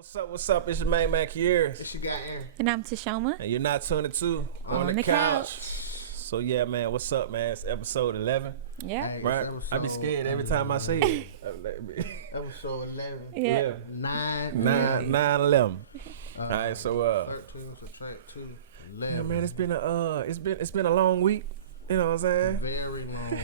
What's up? It's your main man, Queres. What you got, Aaron? And I'm Toshoama. And you're not tuning to on the couch. So yeah, man, what's up, man? It's episode 11. Yeah. Hey, Right? I be scared every time I see it. Episode 11. Yeah. 9. 9/11. All right, so 13 subtract 2. yeah, 11. man, it's been a long week. You know what I'm saying? Very long.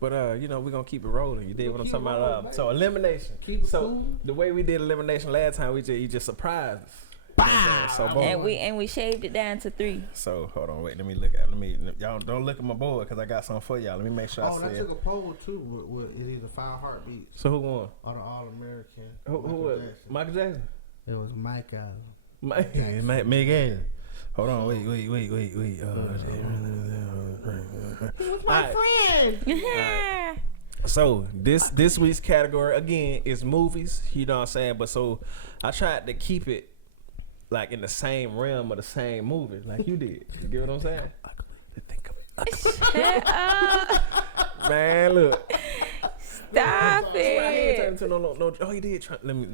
But you know, we're gonna keep it rolling. You did what I'm Keep talking it about. rolling, So elimination. Keep it So cool. the way we did elimination last time, you just surprised us. You know what I'm saying? So boom. And we shaved it down to 3. So hold on, wait. Let me look at. Y'all don't look at my board because I got something for y'all. Let me make sure I Oh, see and I it. took a poll too. With it either 5 heartbeats So who won? or the All American. Who was Michael Jackson? It was Mike Miguel. Hold on, wait. He was my friend. So this week's category again is movies. You know what I'm saying? But so I tried to keep it like in the same realm of the same movie, like you did. You get what I'm saying? Shut up. Man, look. Stop it. No. Oh, he did. Let me.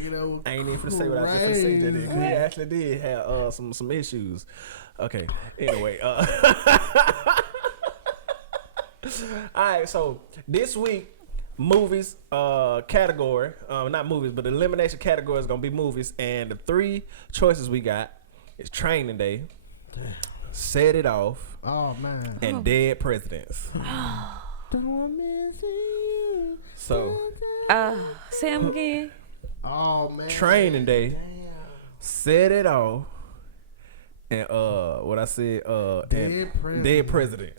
You know, I ain't even finna say what I was just finna say. That because he actually did have some issues. Okay. Anyway. All right. So this week, movies category. Not movies, but the elimination category is gonna be movies, and the 3 choices we got is Training Day, Set It Off, Oh man. and Dead Presidents. Don't miss you. So Say them again. Oh man. Training Day, Damn. Set It Off, and what I said, and Dead Presidents.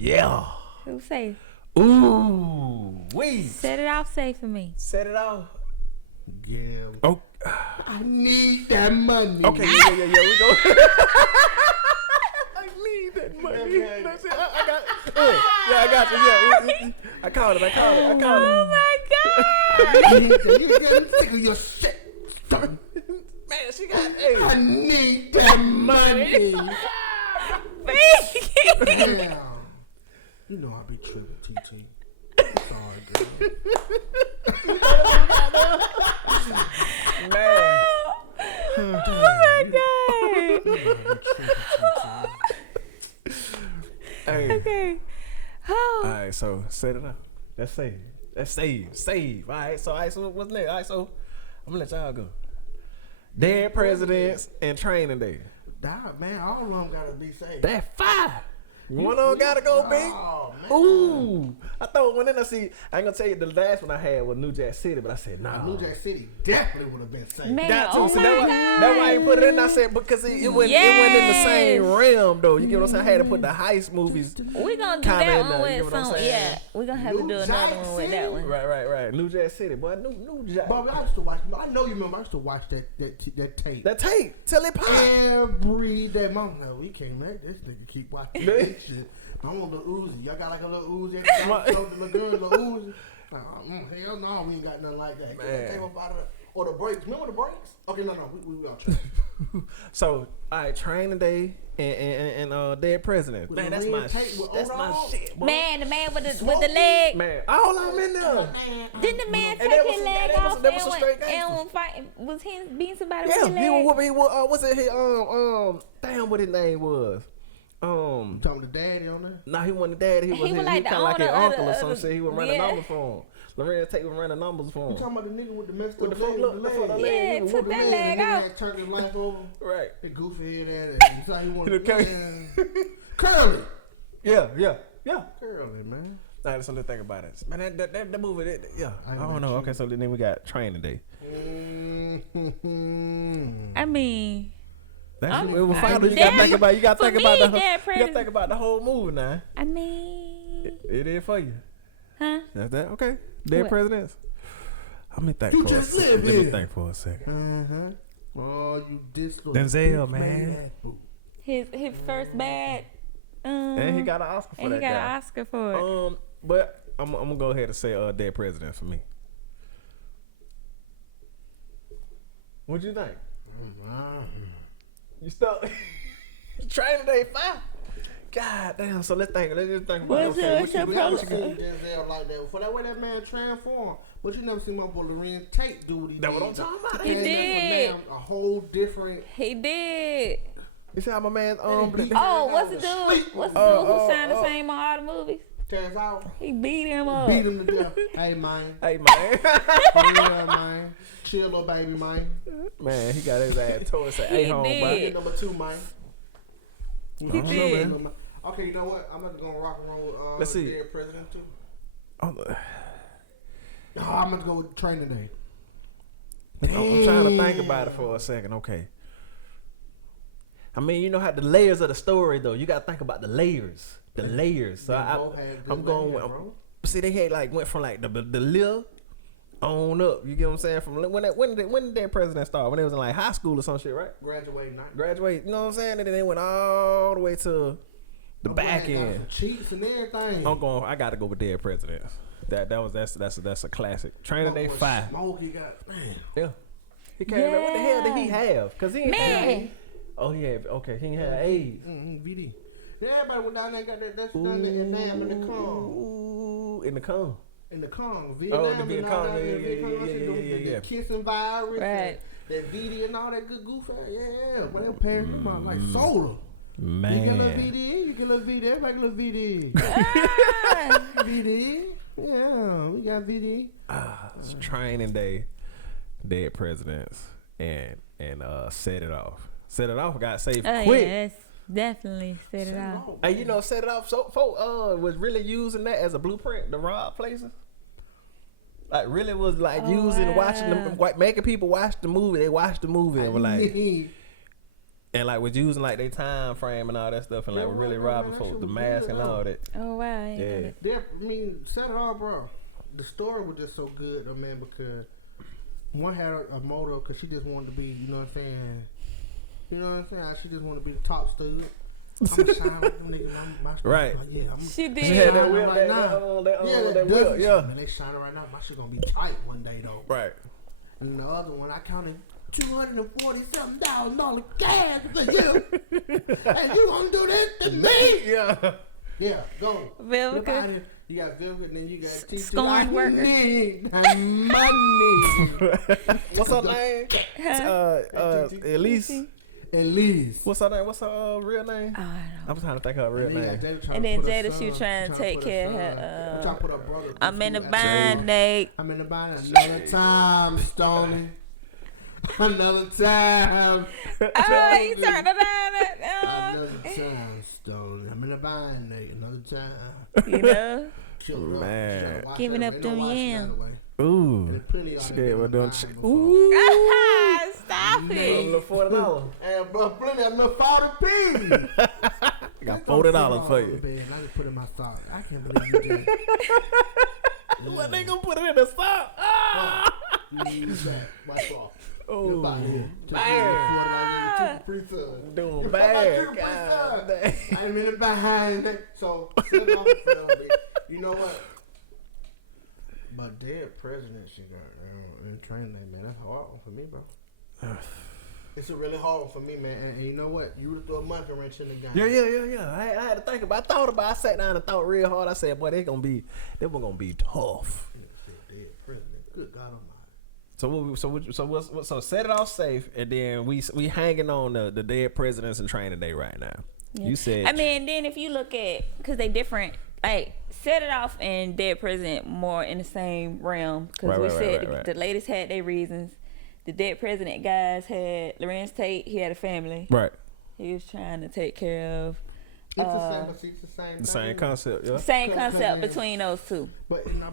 Yeah. Who say? Ooh, we Set it off safe for me. set it off. Yeah. Oh, I need that money. okay, yeah. We go. I need that money. That's it. I got. I got you. Yeah, I called it. Oh my I need that. You get sick of your shit. Son. Man, she got. Hey, I need that money. God. Damn. You know I be tripping, TT. Sorry, girl. man. Oh my God. Hey. Okay. All Oh. right, so set it up. That's save. All right, so what's next? All right, so I'm gonna let y'all go. Dead Presidents and Training Day. Dog, man, all of them gotta be safe. That's 5. One of them gotta go big. Oh, man. Ooh, I thought when then I see. I ain't gonna tell you the last one I had was New Jack City, but I said nah. New Jack City definitely would have been safe. Man, That too. oh So my that's why I ain't put it in. I said because it went in the same realm though. You get what I'm saying? I had to put the heist movies. We gonna do Kinda that in there, one you know with what I'm some. saying? Yeah, we gonna have to New do another Jack one with that one. Right. New Jack City, boy. New Jack. But I used to watch. I know you remember. I used to watch that tape. That tape till it pop. Every day, mom. No, we can't let this nigga keep watching that shit. I want the Uzi. Y'all got like a little Uzi. The girl, little Uzi. Hell no, we ain't got nothing like that. Man. Came up out of or the brakes. Remember the brakes? Okay, no, we got you. So, all right, Training Day and Dead President. Man, that's my shit. Boy. Man, the man with the leg. Man, all I'm in there. Didn't the man And take that was his some- leg that was- off that was some straight and was fighting? Was he beating somebody Yeah, with his he leg? was whooping. What's it? Damn, what his name was? You talking to daddy on there? Nah, he wasn't the daddy. He was like the kind of like his owner of uncle or the- some shit. He was running yeah. numbers for him. Lorenz Tate was running numbers for You him. talking about the nigga with the messed With up the leg? look, with the the fuck, leg? the leg. Yeah, he was took whooping that his leg ass. out. He turned his life over. Right. The goofy head ass. He thought he wanted Curly. Yeah. Curly, man. Nah, so let's think about it. Man, that movie, yeah. I ain't don't met know. you. Okay, so then we got Training Day. I mean, That's it was final. You gotta think about. You gotta for think me, about the. Dead You gotta President. think about the whole movie now. I mean, It is for you. huh? That's that. Okay. Dead What? Presidents. Let me think You for a just second. live Let me here. think for a second. Oh, you this little Denzel, bitch, man. His first bad. And he got an Oscar for and that he got guy. an Oscar for it. But I'm gonna go ahead and say Dead President for me. What'd you think? You stuck? Training Day 5. God damn. So let's just think about What's it. your What you problem? seen Denzel like that? For that way that man transformed. But you never seen my boy Lorenz Tate do what he did. That's what I'm talking about. He And did. now a whole different. He did. You see how my man's Oh, what's the dude? What's the dude who signed the same on all the movies? Terrence Howard. He beat him up. Beat him to death. Hey, man. Hey, man. Yeah, man. Chill, little baby, man. Man, he got his ass tore. Say, hey, home, did. buddy. Get number 2, man. He did. Okay, you know what? I'm just gonna rock and roll with Let's see. Dead President too. Oh, I'm gonna go with Training Day. I'm trying to think about it for a second. Okay. I mean, you know how the layers of the story, though. You got to think about the layers. The layers. So I'm going with. See, they had like went from like the little on up. You get what I'm saying? From when did their president start? When they was in like high school or some shit, right? Graduate. You know what I'm saying? And then they went all the way to the back end. Cheats and everything. I got to go with their presidents. That's a classic. Training Day 5. Smoke he got, man. Yeah. He came back. What the hell did he have? Cause he ain't Man. Oh, he had. Okay, he ain't had AIDS. VD. Yeah, everybody went down there and got that. That's done in Vietnam in the Kong. Ooh, in the Kong. In the Kong. Vietnam. Oh, the Vietnam. Yeah. The kissing virus. Right. That VD and all that good goof. Yeah. But they were paying him out like soda. Man. You get a little VD. You get a little VD. Everybody get a little VD. Ah. VD. Yeah, we got VD. It's Training Day. Dead presidents and Set It Off. Set It Off got saved quick. Yes, definitely set it off. Hey, you know, Set It Off. So, folk was really using that as a blueprint to rob places. Like, really was like watching them, making people watch the movie. They watched the movie and were like, and like was using like their time frame and all that stuff, and like really robbing folks, the mask and all that. Oh wow. Yeah. I mean, Set It Off, bro. The story was just so good, man, because one had a motto because she just wanted to be, you know what I'm saying? You know what I'm saying? She just wanted to be the top stud. I'm a shine like them niggas. Right. Yeah, She did. She had that whip, whip, that that whip, yeah. Man, they shining right now. My shit gonna be tight one day though. Right. And the other one, I counted $247,000 cash for you, and you gonna do this to me? Yeah. Yeah, go. Vivica. You got Vivica, and then you got TT. Scorn worker. Need money. What's her name? Elise. Elise. What's her name? What's her real name? I don't know. I'm trying to think of her real name. And then Jada, she trying to take care of her. I'm in the bind, Nate. I'm in the bind another time, Stoney. Another time. Oh, he turned it Another time, Stoney. I'm in the bind, Nate. Another time. You know? Man. Giving up them yams. Ooh. Shit, we're doing shit. Ooh. Stop A it. little $40. And bro, plenty of little 40p. I got $40 for you. I just put it in my sock. I can't believe you did. What, they gonna put it in the sock? Ah! My fault. Oh, man. doing bad. God dang. I'm in the behind. So, you know what? But dead president, she got in training, man. That's hard for me, bro. It's a really hard one for me, man. And you know what? You would throw a monkey wrench in the game. Yeah. I had to think about. I sat down and thought real hard. I said, boy, they gonna be tough. Dead president. Good God Almighty. So Set It Off safe, and then we hanging on the dead presidents and Training Day right now. Yeah. You said. I mean, then if you look at, because they different, like Set It Off and Dead President more in the same realm. Because we said the latest had their reasons. The Dead President guys had Lorenz Tate. He had a family. Right. He was trying to take care of. It's the same concept. Yeah. Same concept between those two. But you know,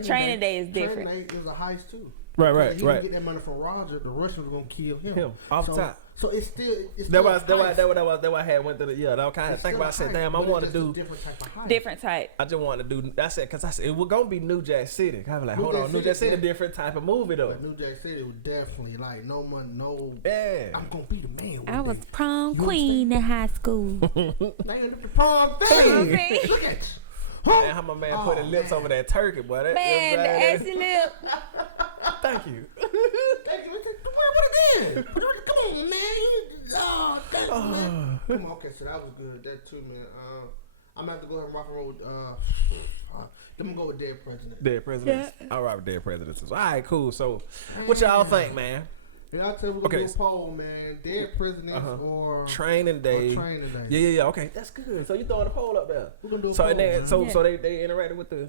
Training Day is different. Training Day is a heist too. Right. He didn't get that money from Roger. The Russians were gonna kill him. Off the top. So it's still. That why I had went to the that I kind of think about. I said, damn, I want to do different type. I just want to do. I said, cause I said it was gonna be New Jack City. I was like, hold on, New Jack City, a different type of movie though. But New Jack City was definitely like no money, no. Yeah. I'm gonna be the man. I was prom queen in high school. Man, the prom thing. Look at you. Man, how my man put his lips over that turkey, boy. That, man, the assy lip. Thank you. What again? Come on, man. Oh, thank you, man. Come on, okay, so that was good. That too, man. I'm gonna have to go ahead and rock and roll with I'm gonna go with Dead Presidents. Dead Presidents. Yeah. All right, with Dead Presidents. All right, cool. So, what y'all think, man? Yeah, I'll tell you, we're gonna do a poll, man. Dead Presidents or Training Day. Training Day. Yeah. Okay, that's good. So you throwing a poll up there. We're gonna do a poll. So they interacted with the.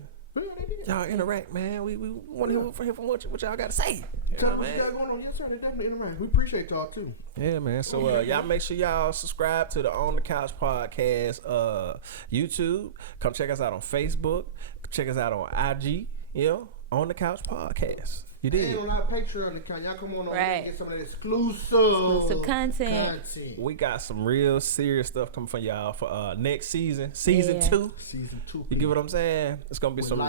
Y'all interact, man. We want to hear from what y'all got to say. Tell us what you got going on. Yes, sir. They definitely interact. We appreciate y'all too. Yeah, man. So y'all make sure y'all subscribe to the On the Couch podcast YouTube. Come check us out on Facebook. Check us out on IG. On the Couch podcast. You did. And on our Patreon account, y'all come on over and get some of that exclusive content. We got some real serious stuff coming for y'all for next season, season 2. Season 2. You get what I'm saying? It's gonna be some.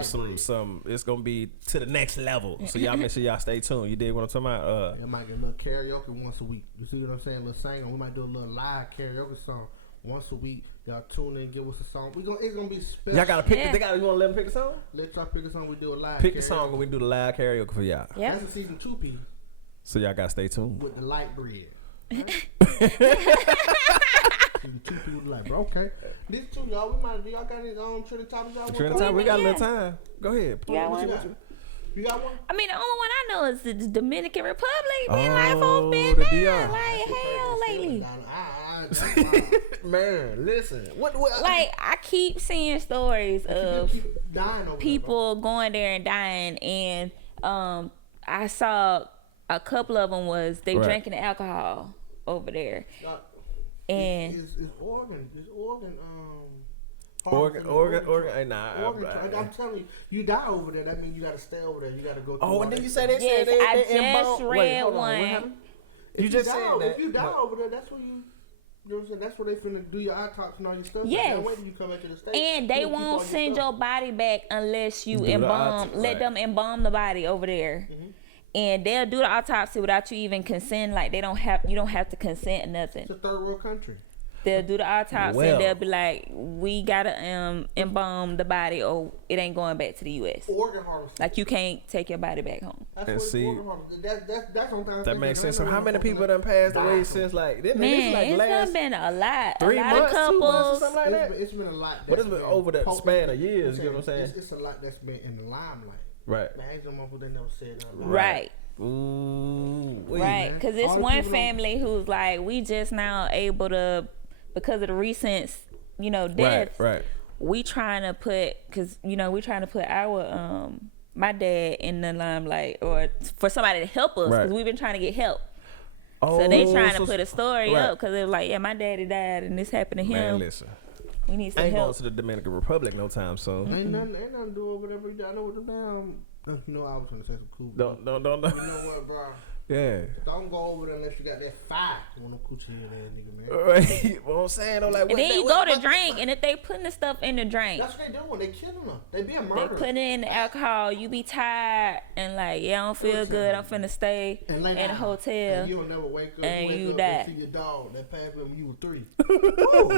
It's gonna be to the next level. So y'all make sure y'all stay tuned. You dig what I'm talking about? We might get a little karaoke once a week. You see what I'm saying? A little singing. We might do a little live karaoke song once a week. Y'all tune in, give us a song. It's gonna be special. Y'all gotta pick. You want to let them pick a song? Let y'all pick a song. We do a live. Pick a song and we do the live karaoke for y'all. Yeah. That's a season 2 piece. So y'all gotta stay tuned. With the light bread. Right? Season 2 people with the light bread. Okay. This too, y'all. We might. Do y'all got any trending topics? Trending topics. We got a little time. Go ahead. You got one? You got one? I mean, the only one I know is the Dominican Republic. Man, life on been down like hell lately. Man, listen. What? Like, I keep seeing stories of people going there and dying, and I saw a couple of them was they drinking alcohol over there. And is Oregon. I'm telling you die over there. That means you gotta stay over there. You gotta go. And then you say they said they I just read one. You just said that. If you die over there, that's where you. You know what I'm saying? That's where they finna do your autopsy and all your stuff. Yes. Wait till you come back to the States. And they won't send your body back unless you embalm. Let them embalm the body over there. Mm-hmm. And they'll do the autopsy without you even consent. Like you don't have to consent or nothing. It's a third world country. They'll do the autopsy and they'll be like, we gotta embalm the body or it ain't going back to the U.S. Organ harvesting. Like you can't take your body back home. That's that makes sense. So how many people done passed away since like it's been a lot. 3 months, 2 months, or something like that. It's been a lot. But it's been over the span of years. You know what I'm saying? It's a lot that's been in the limelight. Right. They never said that. Right. Ooh. Right. Because it's one family who's like, we just now able to. Because of the recent, deaths, right. We trying to put, our my dad in the limelight, or for somebody to help us, because we've been trying to get help. So they trying to put a story up, because they're like, my daddy died and this happened to him. Man, listen. We need some help. Ain't going to the Dominican Republic no time soon. Ain't nothing to do over there. I know what the damn. I was gonna say some cool. Don't. You know what, bro? Yeah. Don't go over there unless you got that fire. You want no coochie in there, nigga, man. Right. What I'm saying, though, like. And then you go to drink, and if they putting the stuff in the drink. That's what they doing. They killing them. They being murdered. They putting it in the alcohol. You be tired and like, I don't feel good. I'm finna stay in a hotel. And you'll never wake up. And you die. die. And see your dog that passed when you were 3.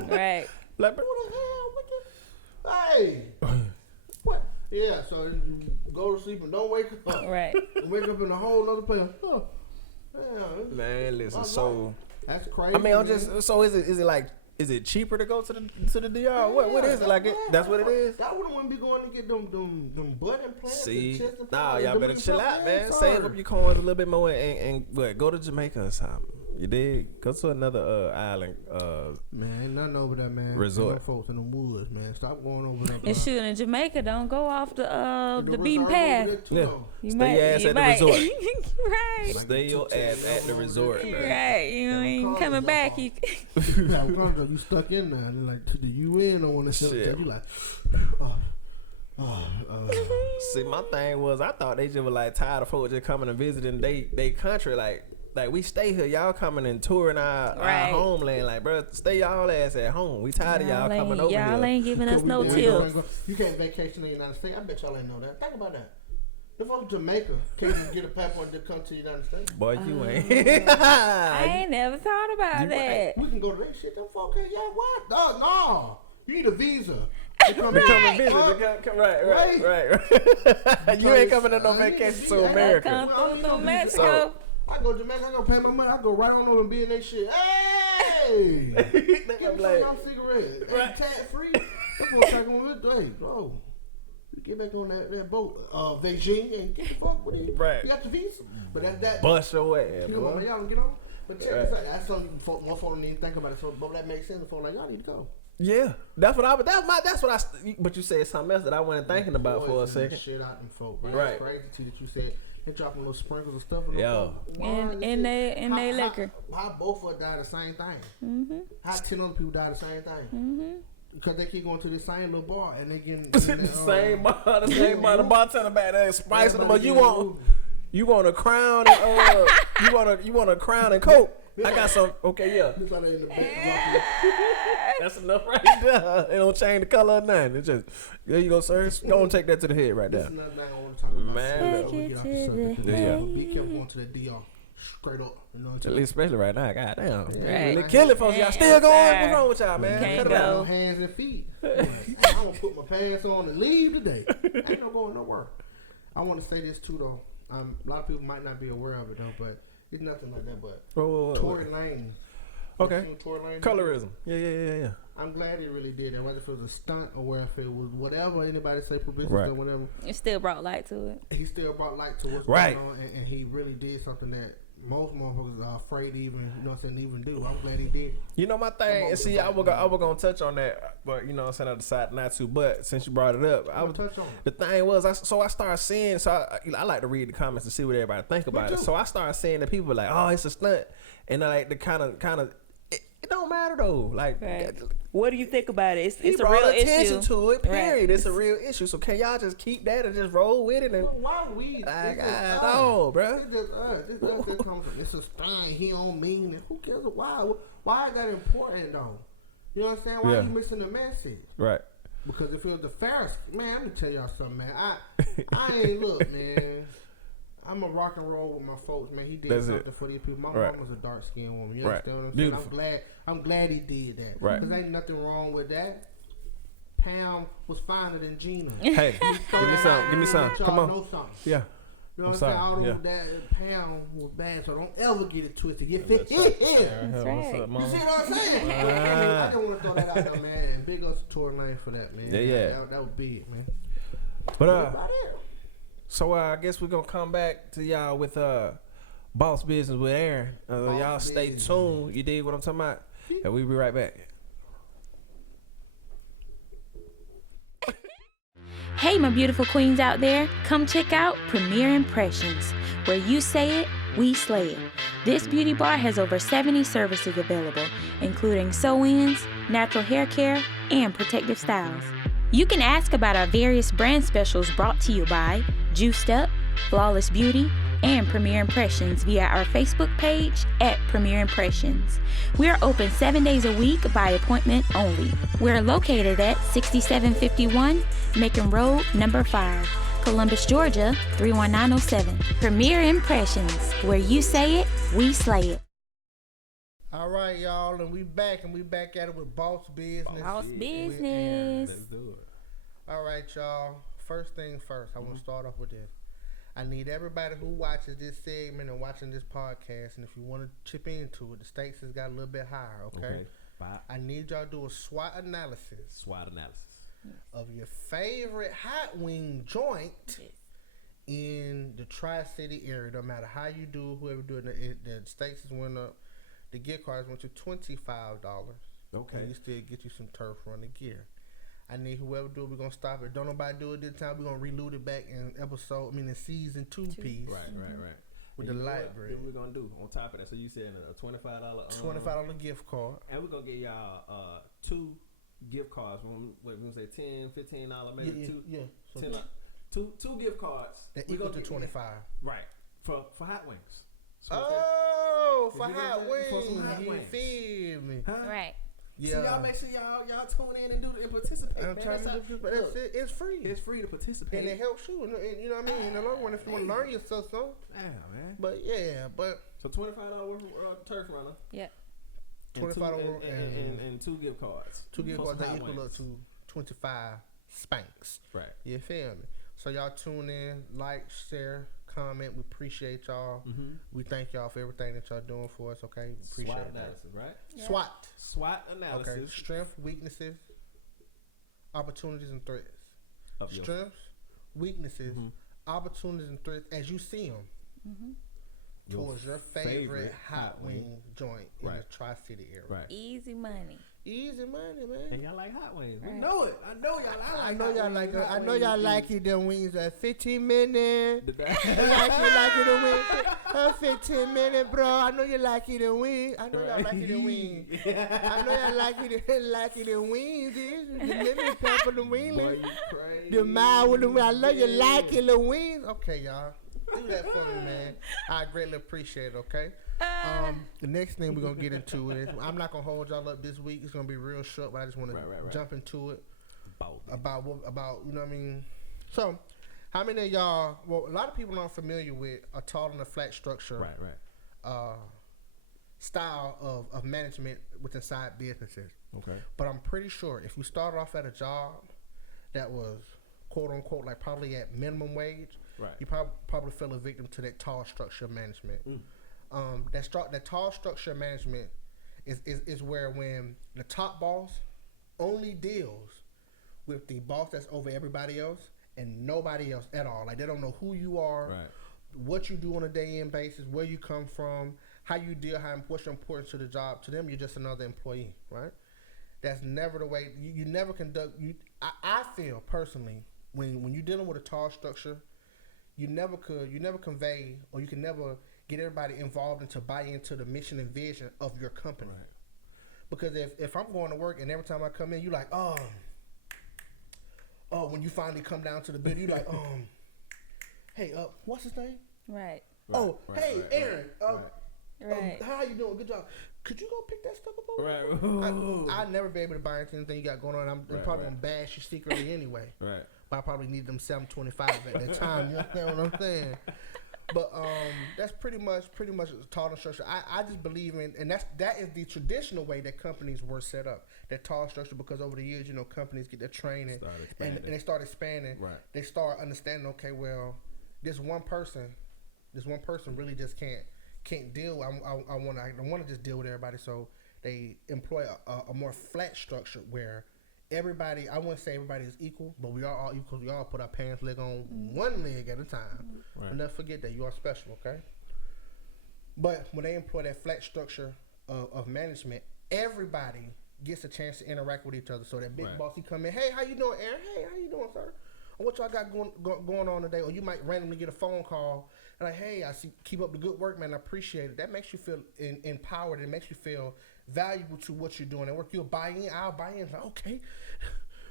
Right. Like, what the hell? Hey. What? Yeah, so you go to sleep and don't wake up. Right. And wake up in a whole other place. Oh, man, listen. So that's crazy. I mean, I'm just. So is it like? Is it cheaper to go to the DR? Yeah, what is it like? That's what it is. That wouldn't be going to get them butt implants. See, y'all better chill out, man. Save up your coins a little bit more and go to Jamaica or something. You did. Go to another island. Man, ain't nothing over there, man. Resort. No folks in the woods, man. Stop going over there. And shoot, in Jamaica, don't go off the beaten path. Yeah. Stay your ass at the resort. Right. Stay your ass at the resort. Right. You ain't coming back. You stuck in there. And like to the UN don't want to shut you like. See, my thing was I thought they just were like tired of folks just coming and visiting they country like we stay here, y'all coming and touring our homeland. Like, bro, stay y'all ass at home. We tired of y'all coming over here. Y'all ain't giving us no tips. You can't vacation in the United States. I bet y'all ain't know that. Think about that. If I'm Jamaica, can't even get a passport to come to the United States. Boy, you ain't. I ain't never thought about that. We can go to that shit. Them folk, yeah, what? No. You need a visa. Right. You ain't coming on no vacation to America. Come through Mexico. I go to Jamaica, I go pay my money, I go right on over and be in that shit. Hey! Give me some cigarettes. Right. Tax free. That boy taking on this day, bro. You get back on that boat, Beijing, and get the fuck with it. Right. You got the visa. But that bust your ass, you know boy. what, y'all don't get on. But check this out. That's something more folk don't even think about it. So, but that makes sense. The folk like y'all need to go. Yeah, but you said something else that I wasn't thinking about for a second. Shit out them folk, bro. Right. It's crazy too that you said they dropping little sprinkles of stuff. Yo. In they liquor. How both of us died the same thing? Mm-hmm. How 10 other people died the same thing? Mm-hmm. Because they keep going to the same little bar and they getting the same bar, the bartender back there spicing them up. You want a crown and you want a crown and coke. I got some. Okay, yeah. That's enough right there. They don't change the color or nothing. It's just there you go, sir. Don't take that to the head right there. This is another thing I want to talk about. Man, Be careful going to the DR. Straight up. You know what at least especially right now. Goddamn. Right. Really killing folks. Y'all still going? What's wrong with y'all, man? Can't Cut it go. out. Hands and feet. I'm gonna put my pants on and leave today. Ain't no going nowhere. I want to say this too though. A lot of people might not be aware of it though, but it's nothing like that. But Tory Lane. Okay. Tory Lane. Colorism. Yeah. I'm glad he really did that. Whether if it was a stunt or whether if it was whatever anybody say publicity Right. or whatever. It still brought light to it. He still brought light to what's Right. going on, and he really did something that most motherfuckers are afraid to even, you know what I'm saying, even do. I'm glad he did. You know my thing, and see, I was gonna touch on that, but you know what I'm saying, I decided not to. But since you brought it up, Touch on it. the thing was, I started seeing. So I like to read the comments and see what everybody think about it. So I started seeing that people were like, oh, it's a stunt, and I like the kind of. It don't matter though. Like, right. What do you think about it? It's a brought real attention issue to it. Period. Right. It's a real issue. So can y'all just keep that and just roll with it? And Well, why we? no, bro. It's just us. It's a stunt. He don't mean it. Who cares? Why is that important though? You know what I'm saying? Why are you missing the message? Right. Because if it was the Pharisee, man, I'm gonna tell y'all something, man. I ain't look, man. I'm a rock and roll with my folks, man. He did something for these people. My mom was a dark skinned woman. You understand what I'm saying? Beautiful. I'm glad he did that. Right. Because ain't nothing wrong with that. Pam was finer than Gina. Hey, give me some. Come on. Know something. Yeah. You know I'm what sorry. I'm saying? Yeah. Pam was bad, so don't ever get it twisted. You fit That's right. You see what I'm saying? I just want to throw that out there, man. And big ups to Tory Lane for that, man. Yeah. That was big, man. But so I guess we're gonna come back to y'all with Boss Business with Aaron. Y'all stay tuned. You dig what I'm talking about? And we'll be right back. Hey, my beautiful queens out there, come check out Premier Impressions, where you say it, we slay it. This beauty bar has over 70 services available, including sew-ins, natural hair care, and protective styles. You can ask about our various brand specials brought to you by Juiced Up, Flawless Beauty, and Premier Impressions via our Facebook page at Premier Impressions. We are open 7 days a week by appointment only. We're located at 6751 Macon Road, number 5, Columbus, Georgia, 31907. Premier Impressions, where you say it, we slay it. All right, y'all, and we back at it with Boss Business. Boss Business. Let's do it. All right, y'all. First thing first, I want to start off with this. I need everybody who watches this segment and watching this podcast, and if you want to chip into it, the stakes has got a little bit higher, okay? I need y'all to do a SWOT analysis of your favorite hot wing joint in the Tri-City area. No matter how you do, whoever do it, the stakes has went up. The gift cards went to $25. Okay. And you still get you some turf running gear. I need whoever do it, we're going to stop it. Don't nobody do it this time. We're going to reload it back in in season 2 piece. Right. With the light bread. What we're going to do on top of that? So you said a $25. $25 gift card. And we're going to get y'all 2 gift cards. We're going to say $10, $15, maybe So 10, two gift cards. That equal to 25. Right. For hot wings. So for hot wings. You feel me? Huh? Right. Yeah. So y'all make sure y'all tune in and participate. I'm trying to do but that's it. It's free. It's free to participate. And it helps you. And you know what I mean? In the long run, if you want to learn yourself something. Yeah, man. But So $25 worth of turf runner. Yep. $25 and 2 gift cards. 2 gift cards that equal up to 25 spanks. Right. You feel me? So y'all tune in, like, share, comment. We appreciate y'all. Mm-hmm. We thank y'all for everything that y'all doing for us. Okay, we appreciate SWOT that. analysis, right? Yeah. SWOT. SWOT analysis. Okay. Strength, weaknesses. opportunities and threats, Of your- strengths, weaknesses, opportunities and threats as you see them towards your favorite hot wing joint in the Tri-City area. Right. Easy money. Easy money, man. And y'all like hot wings. We Right. know it. I know y'all. I know y'all like. I know y'all like it. Them wings at 15 minutes. it. You like it the wings. 15 minutes, bro. I know you like it the wings. I know y'all like it the wings. I know y'all like it the wings. The lemon pepper, the wings. Boy, you crazy. The mile with the wings. I know you like it the wings. Okay, y'all. Do that for me, man. I greatly appreciate it, okay? The next thing we're going to get into is, I'm not going to hold y'all up this week. It's going to be real short, but I just want to jump into it. About, you know what I mean? So, how many of y'all, well, a lot of people aren't familiar with a tall and a flat structure style of management within side businesses. Okay. But I'm pretty sure if you started off at a job that was, quote unquote, like probably at minimum wage, you probably fell a victim to that tall structure management. That tall structure management is where when the top boss only deals with the boss that's over everybody else and nobody else at all. Like they don't know who you are, what you do on a day-in basis, where you come from, how you deal, what's your importance to the job. To them, you're just another employee, right? That's never the way. You never conduct. I feel personally when you're dealing with a tall structure, you never convey, or you can never get everybody involved and to buy into the mission and vision of your company. Right. Because if I'm going to work and every time I come in, you like, when you finally come down to the building, you like, hey, what's his name? Right. Hey, Aaron. Right. How you doing? Good job. Could you go pick that stuff up over Right. I'd never be able to buy into anything you got going on. I'm probably going to bash you secretly anyway. Right. But I probably need them 725 at that time. You understand what I'm saying? But that's pretty much tall structure. I just believe in, and that is the traditional way that companies were set up. That tall structure, because over the years, companies get their training and they start expanding. Right. They start understanding. Okay, well, this one person really just can't deal. I want to just deal with everybody. So they employ a more flat structure where everybody, I wouldn't say everybody is equal, but we are all equal. We all put our pants leg on one leg at a time. Right. And never forget that you are special, okay? But when they employ that flat structure of management, everybody gets a chance to interact with each other. So that big boss, he come in, hey, how you doing, Aaron? Hey, how you doing, sir? What y'all got going on today? Or you might randomly get a phone call and like, hey, I see, keep up the good work, man. I appreciate it. That makes you feel empowered. It makes you feel valuable to what you're doing at work. You'll buy in. I'll buy in. Like, okay,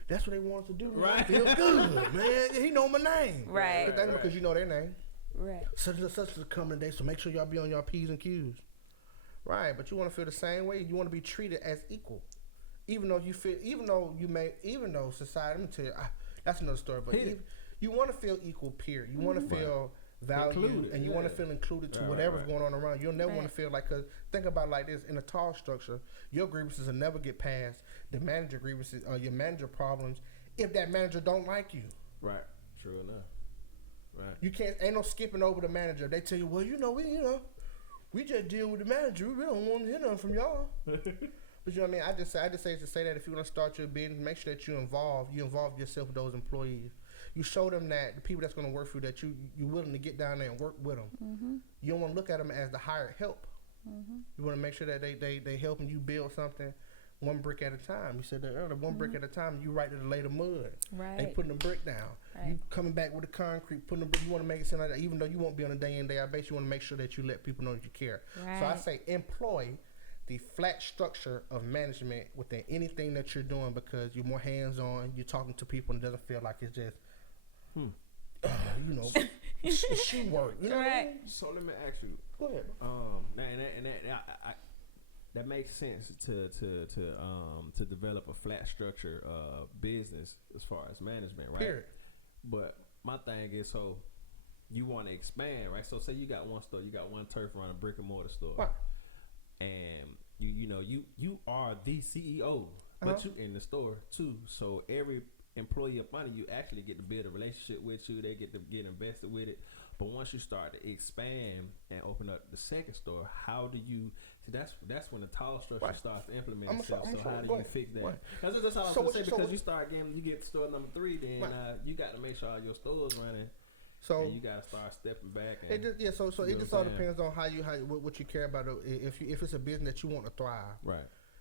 that's what they want to do. Man. Right. I feel good, man. He know my name. Right. Because you know their name. Right. Such and such is coming today, so make sure y'all be on your P's and Q's. Right. But you want to feel the same way. You want to be treated as equal, even though society. Let me tell you, that's another story. But you want to feel equal. Period. You want to feel valued, included, and you want to feel included to whatever's going on around. You'll never want to feel like, cause think about it like this: in a tall structure, your grievances will never get past the manager grievances or your manager problems if that manager don't like you. Right. True enough. Right. You ain't no skipping over the manager. They tell you, well, we just deal with the manager. We don't want to hear nothing from y'all. But you know what I mean? I just say to say that if you're gonna start your business, make sure that you involve yourself with those employees. You show them that the people that's going to work for you, that you're willing to get down there and work with them. Mm-hmm. You don't want to look at them as the hired help. Mm-hmm. You want to make sure that they helping you build something one brick at a time. You said that earlier, one brick at a time. You right to lay the mud. Right. They putting the brick down. Right. You coming back with the concrete, putting the brick. You want to make it sound like that. Even though you won't be on a day in, day out basis, you want to make sure that you let people know that you care. Right. So I say employ the flat structure of management within anything that you're doing, because you're more hands-on. You're talking to people and it doesn't feel like it's just she work. You know? Right. So let me ask you. Go ahead. That makes sense to develop a flat structure business as far as management, right? Period. But my thing is, so you want to expand, right? So say you got one store, you got one turf around a brick and mortar store, right? And you are the CEO, but you in the store too. So every employee up under you actually get to build a relationship with you. They get to get invested with it. But once you start to expand and open up the second store, how do you? See, that's when the tall structure starts to implement itself. So how do you fix that? That's just all I was gonna say, because you start getting, you get store number 3, then you got to make sure all your stores running. So and you gotta start stepping back. And, it just, so it just all depends on what you care about. If it's a business that you want to thrive, right.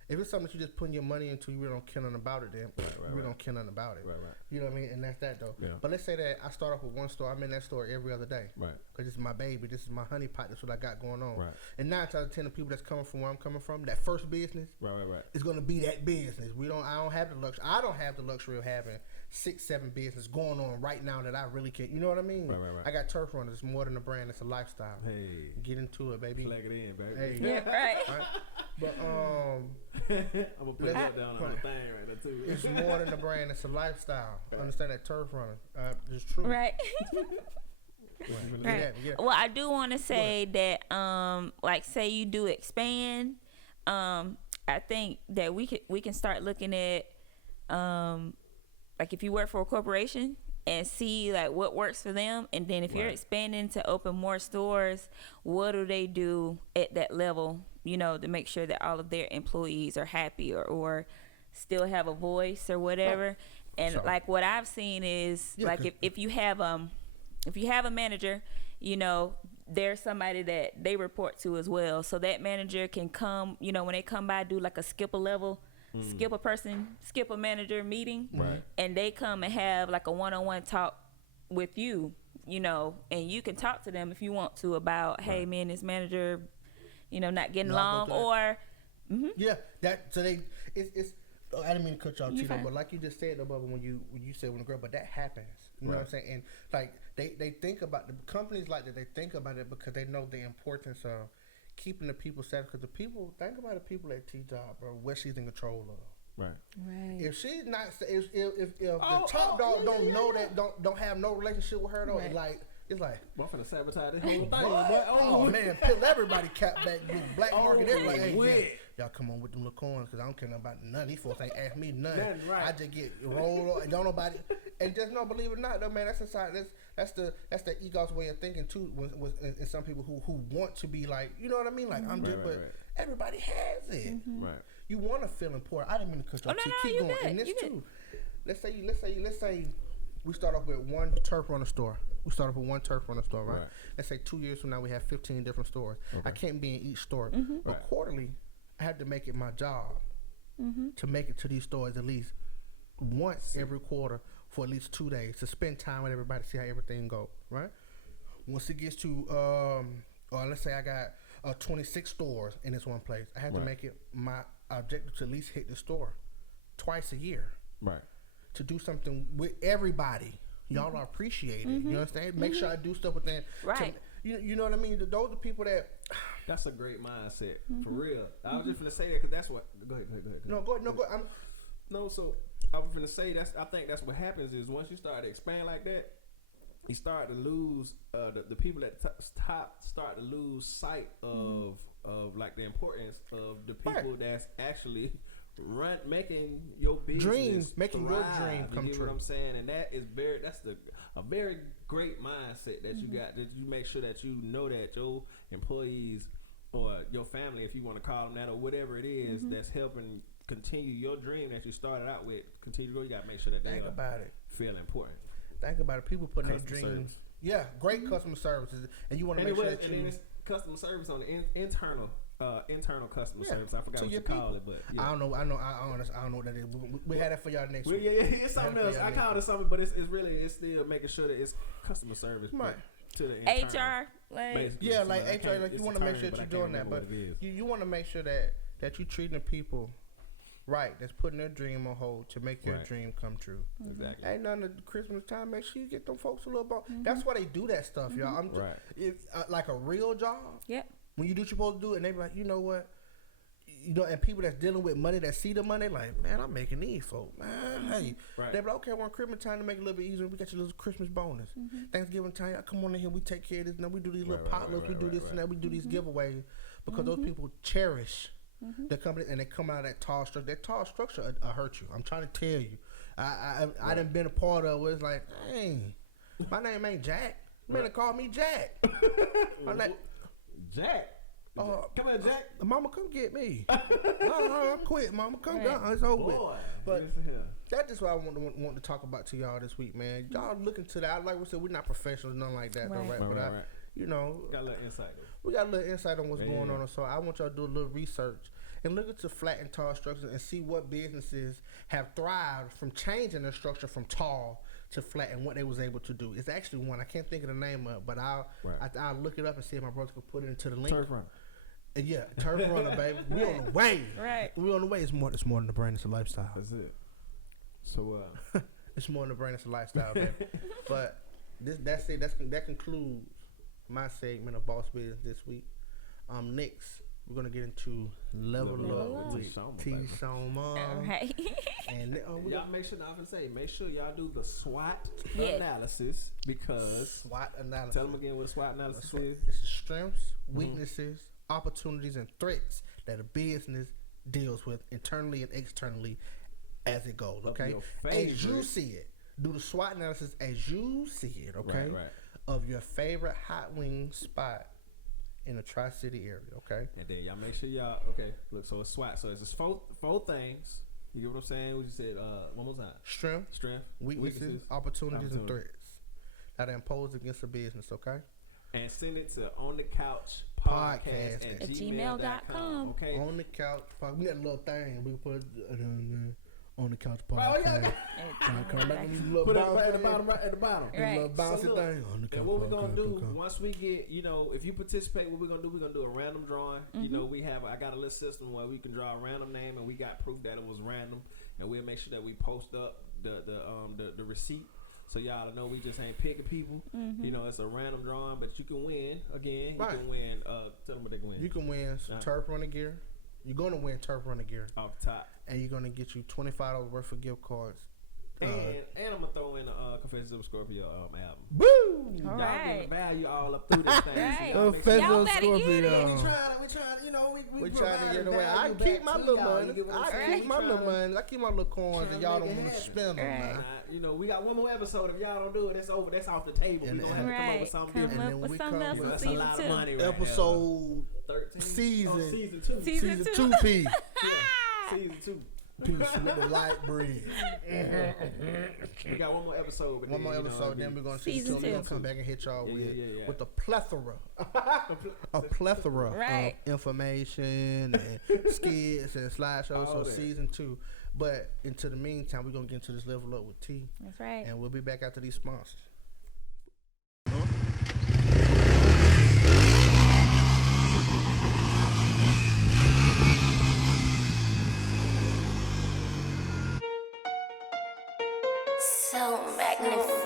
If it's something that you just putting your money into, you really don't care nothing about it, then we don't care nothing about it. Right. You know what I mean? And that's that, though. Yeah. But let's say that I start off with one store. I'm in that store every other day. Right. Because this is my baby. This is my honey pot. That's what I got going on. Right. And 9 times out of 10, the people that's coming from where I'm coming from, that first business, is going to be that business. I don't have the luxury. I don't have the luxury of having 6, 7 businesses going on right now that I really can't. You know what I mean? Right. I got Turf Runners. It's more than a brand. It's a lifestyle. Hey. Get into it, baby. Flag it in, baby. Hey. Yeah, right. But I'm gonna put that down on the thing right there too. It's more than a brand; it's a lifestyle. Right. Understand that, Turf Runner. It's true. Right. Right. Yeah. Well, I do want to say that, like, say you do expand, I think that we can start looking at, like, if you work for a corporation and see like what works for them, and then if you're expanding to open more stores, what do they do at that level? You know, to make sure that all of their employees are happy or still have a voice or whatever. And like what I've seen is like if you have a manager, you know, there's somebody that they report to as well. So that manager can come, you know, when they come by, do like a skip a manager meeting, and they come and have like a one-on-one talk with you, you know, and you can talk to them if you want to about, hey man, this manager, you know, not getting along, or it's I didn't mean to cut you off, Tito, but like you just said, Bubba, when you said when the girl, but that happens. You know what I'm saying? And like they think about the companies like that. They think about it because they know the importance of keeping the people safe. Because the people, think about the people at T-Job, bro, what she's in control of. Right. If she's not, if the top dog don't know that, don't have no relationship with her though, it's like I'm finna sabotage this whole thing. Oh man, pill everybody cap back, black market, everybody. Hey, y'all come on with them little coins because I don't care nothing about none. These folks ain't ask me nothing. I just get rolled and don't nobody. And just no, believe it or not, though, man, that's inside. That's the ego's way of thinking too. And some people who want to be like, you know what I mean? Like I'm just, but everybody has it. Right. You want to feel important. I didn't mean to cut you off. Keep going. And this too. Let's say we start off with one Turf Runner store. Right? Let's say 2 years from now we have 15 different stores. Okay. I can't be in each store. But quarterly, I have to make it my job to make it to these stores at least once every quarter for at least 2 days to spend time with everybody, see how everything goes, right? Once it gets to, or let's say I got 26 stores in this one place, I have to make it my objective to at least hit the store twice a year. Right. To do something with everybody. Y'all are appreciated. You understand? Make sure I do stuff with them. Right. You know what I mean? Those are people that. That's a great mindset, for real. I was just gonna say that because that's what. Go ahead. No, go ahead. So I was gonna say I think that's what happens is once you start to expand like that, you start to lose the people at top start to lose sight of like the importance of the people that's actually making your business making your dream come true. You get what I'm saying? And that is a very great mindset that you got. That you make sure that you know that your employees or your family, if you want to call them that, or whatever it is, that's helping continue your dream that you started out with, continue to go. You got to make sure that they feel important. Think about it. People putting their dreams. Yeah, great customer services, and you want to make sure that it's customer service on the internal customer service. I forgot what you call it, but I don't know. I don't know what that is. We had that for y'all next week. Yeah, it's something else. I called it something, but it's still making sure that it's customer service. Right. To the HR, like HR, like you want to make sure that you're doing that, but you want to make sure that you treating the people right. That's putting their dream on hold to make your dream come true. Exactly. Ain't none of Christmas time. Make sure you get them folks a little bit. That's why they do that stuff, y'all. I'm just, like a real job. Yep. When you do what you're supposed to do, and they be like, you know what? And people that's dealing with money, that see the money, like, man, I'm making these folks, man. Hey, they be like, okay, well, Christmas time to make it a little bit easier. We got your little Christmas bonus. Thanksgiving time, y'all come on in here, we take care of this. Now we do these little potlucks, we do this and that, we do these giveaways because those people cherish the company, and they come out of that tall structure. That tall structure will hurt you. I'm trying to tell you. I done been a part of it. It's like, hey, my name ain't Jack. Man, they call me Jack. I'm like, Jack. Come here, Jack. Mama, come get me. No, I'm quit, Mama. Come down. It's over with. But that's just what I want to talk about to y'all this week, man. Y'all look into that. Like we said, we're not professionals, nothing like that, though, right? But you know, got a little insight. We got a little insight on what's going on. So I want y'all to do a little research and look into flat and tall structures and see what businesses have thrived from changing their structure from tall to flat and what they was able to do. It's actually one I can't think of the name of, but I'll look it up and see if my brother can put it into the link. Turf runner. Yeah, turf runner, baby. We on the way. Right. We on the way. It's more than the brand. It's a lifestyle. That's it. So it's more than the brand. It's a lifestyle, baby. But that's it. That concludes my segment of Boss Business this week. Next, we're gonna get into level up with Toshoama. All right. And y'all make sure y'all do the SWOT analysis, because SWOT analysis. Tell them again what a SWOT analysis is. It's the strengths, weaknesses, opportunities, and threats that a business deals with internally and externally as it goes. Okay, as you see it. Do the SWOT analysis as you see it. Okay, right. Of your favorite hot wing spot in the Tri-City area, okay? And then y'all make sure y'all, look, so it's SWOT. So it's just four things. You get what I'm saying? What you said, one more time. Strength, weaknesses, opportunities, and threats that are imposed against a business, okay? And send it to onthecouchpodcast@gmail.com. Okay? On the couch, we got a little thing. We can put it on the couch podcast. Put it at the bottom. Right. Little bouncy thing on the couch. And what we're gonna do once we get, if you participate, what we're gonna do a random drawing. I got a little system where we can draw a random name, and we got proof that it was random, and we'll make sure that we post up the receipt, so y'all know we just ain't picking people. It's a random drawing, but you can win again. You can win. Tell them what they can win. You can win some turf runner gear. You're going to win turf runner gear off the top, and you're going to get you $25 worth of gift cards. And I'm gonna throw in a Confessions of a Scorpio album. Woo! All right. Y'all value all up through this thing. Right. Confessions Y'all of better get Scorpio. it. We trying to get away. I keep my little money. I keep my little coins, and y'all don't want to spend them. Right. We got one more episode. If y'all don't do it, it's over. That's off the table. We gonna have to come up with something different. Come up with something else for That's a season lot 2. of money. Episode 13. Season 2. Season 2. 2P. Season 2. Piece with the light bread. We got one more episode. Then we're gonna see Season 2. We're gonna come back and hit y'all with a plethora of information and skits and slideshows. So season 2. But into the meantime, we're gonna get into this level up with T. That's right. And we'll be back after these sponsors. So magnificent.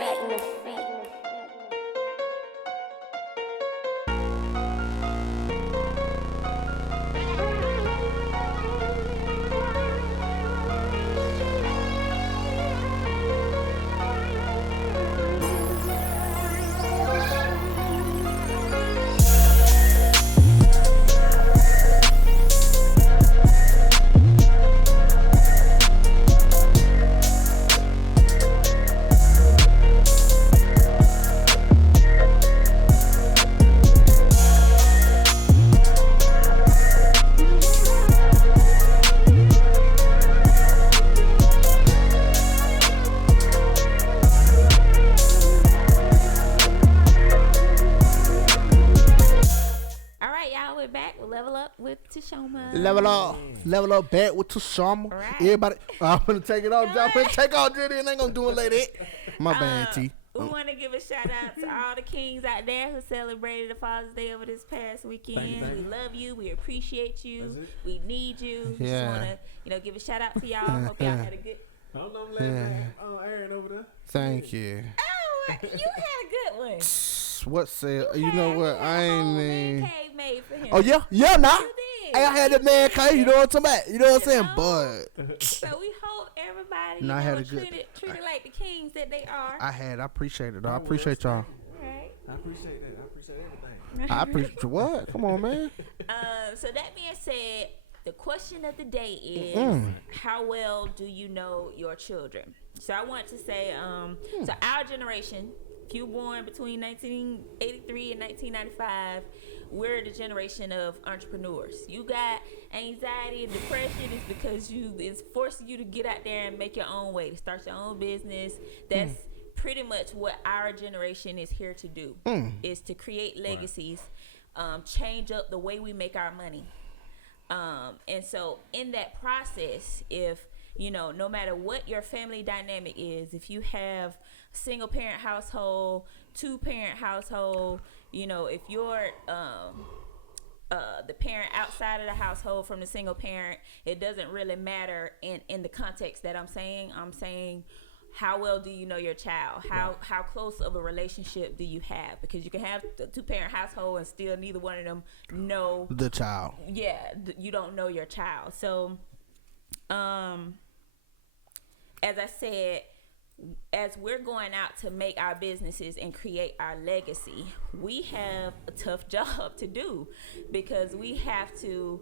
Toshoama. Level up, back with Toshoama. Right. Everybody, I'm gonna take it off. I'm gonna take off, Jenny, and ain't gonna do it like that. My bad, T. We want to give a shout out to all the kings out there who celebrated the Father's Day over this past weekend. We love you. We appreciate you. We need you. Yeah. Just want to, give a shout out to y'all. Hope y'all had a good. I don't know, Aaron over there. Thank you. Oh, you had a good one. What said? You know what? I ain't mean. Cave made for him. Oh yeah, nah. You did. Hey, I had that man cave. You know what I'm talking about? You know what I'm saying? But so we hope everybody I had a good treated like the kings that they are. I appreciate it. I appreciate y'all. Right. I appreciate that. I appreciate everything. I appreciate what? Come on, man. So that being said, the question of the day is, how well do you know your children? So I want to say, so our generation, if you were born between 1983 and 1995, we're the generation of entrepreneurs. You got anxiety and depression is because it's forcing you to get out there and make your own way, to start your own business. That's pretty much what our generation is here to do, is to create legacies, change up the way we make our money. And so in that process, if, no matter what your family dynamic is, if you have single parent household, 2-parent household, if you're the parent outside of the household from the single parent, it doesn't really matter in the context that I'm saying. I'm saying, how well do you know your child? How close of a relationship do you have? Because you can have a 2-parent household and still neither one of them know the child. Yeah, you don't know your child. So, as I said, as we're going out to make our businesses and create our legacy, we have a tough job to do, because we have to,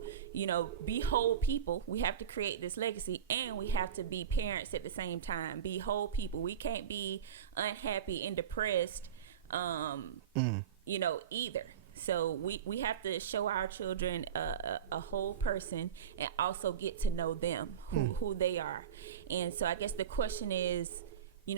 be whole people. We have to create this legacy, and we have to be parents at the same time, be whole people. We can't be unhappy and depressed, either. So we have to show our children a whole person and also get to know them, who they are. And so I guess the question is,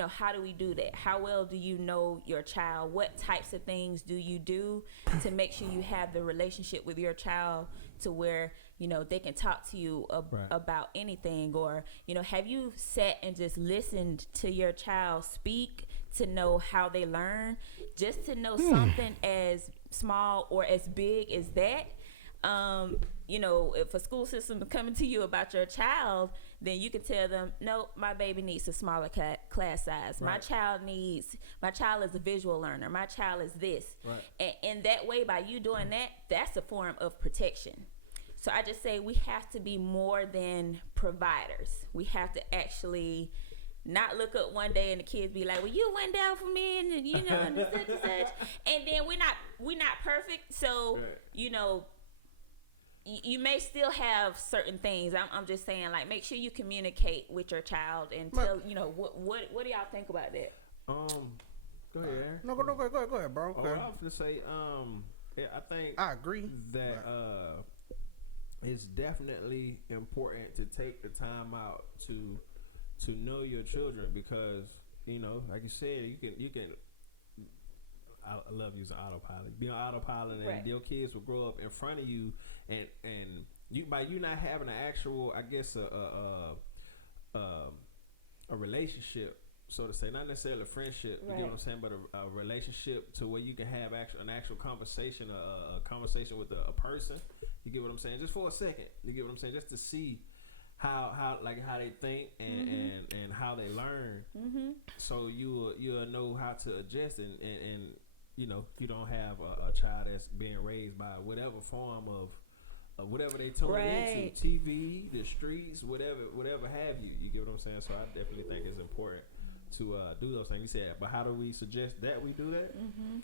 how do we do that? How well do you know your child? What types of things do you do to make sure you have the relationship with your child to where, they can talk to you about anything? Or, have you sat and just listened to your child speak to know how they learn? Just to know something as small or as big as that. If a school system is coming to you about your child, then you can tell them, no, my baby needs a smaller class size. Right. My child is a visual learner. My child is this. Right. And that way, by you doing that, that's a form of protection. So I just say we have to be more than providers. We have to actually not look up one day and the kids be like, well, you went down for me and and such and such. And then we're not perfect. So, right. You may still have certain things. I'm just saying, like, make sure you communicate with your child and tell, what do y'all think about that? Go ahead, Aaron. No, go ahead, bro. Okay. I was gonna say, I think I agree that it's definitely important to take the time out to know your children, because like you said, you can. I love using autopilot. Be on autopilot, and right. Your kids will grow up in front of you, and you, by you not having an actual, I guess, a relationship, so to say, not necessarily a friendship. Right. You get what I'm saying, but a relationship to where you can have an actual conversation, a conversation with a person. You get what I'm saying? Just for a second. You get what I'm saying? Just to see how they think and how they learn. Mm-hmm. So you'll know how to adjust and you don't have a child that's being raised by whatever form of whatever they tune into, TV, the streets, whatever have you. You get what I'm saying? So I definitely think it's important to do those things. You said, but how do we suggest that we do that? Mm-hmm.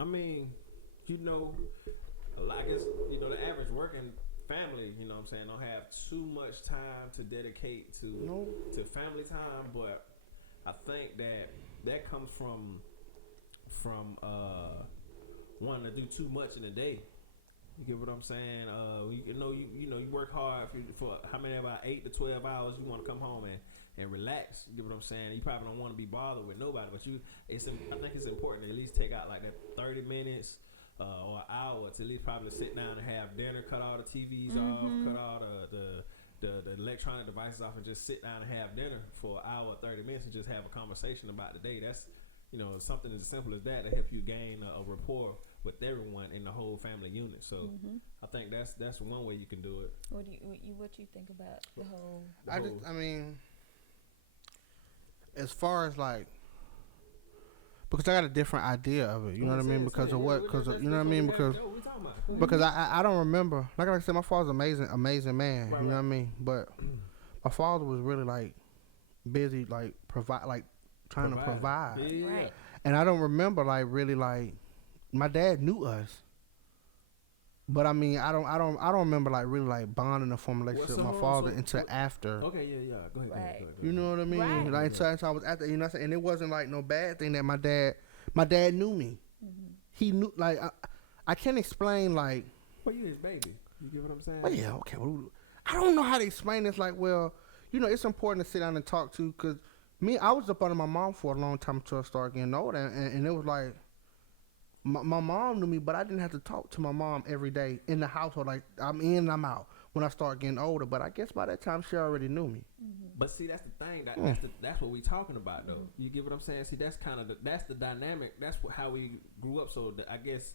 I mean, I guess the average working family, what I'm saying, don't have too much time to dedicate to family time, but I think that comes from wanting to do too much in a day. You get what I'm saying? You work hard for how many, about 8 to 12 hours. You want to come home and relax. You get what I'm saying? You probably don't want to be bothered with nobody, but I think it's important to at least take out like that 30 minutes or an hour to at least probably sit down and have dinner, cut all the TVs off, cut all the electronic devices off, and just sit down and have dinner for an hour, 30 minutes, and just have a conversation about the day. That's something as simple as that to help you gain a rapport with everyone in the whole family unit. So I think that's one way you can do it. What you think about the whole? I mean, as far as like, because I got a different idea of it, you know what I mean? Because of what? Because you know what I mean? Because I don't remember. Like I said, my father's amazing man. Right, you know what I mean? But my father was really like busy, like trying to provide. Yeah. Right. And I don't remember like really like my dad knew us. But I mean, I don't remember like really like bonding a formal relationship with my father until after. Okay, yeah. Go ahead. Right. You know what I mean? Right. Like so I was after, you know what I'm saying? And it wasn't like no bad thing that my dad knew me. He knew, like, I can't explain, like. Well, you his baby. You get what I'm saying? Well, yeah, okay. Well, I don't know how to explain this. Like, well, you know, it's important to sit down and talk to, because I was up under my mom for a long time until I started getting older, and it was like, my mom knew me, but I didn't have to talk to my mom every day in the household. Like, I'm in and I'm out when I start getting older. But I guess by that time, she already knew me. But see, that's the thing. That's what we talking about, though. You get what I'm saying? See, that's kind of that's the dynamic. That's how we grew up. So I guess,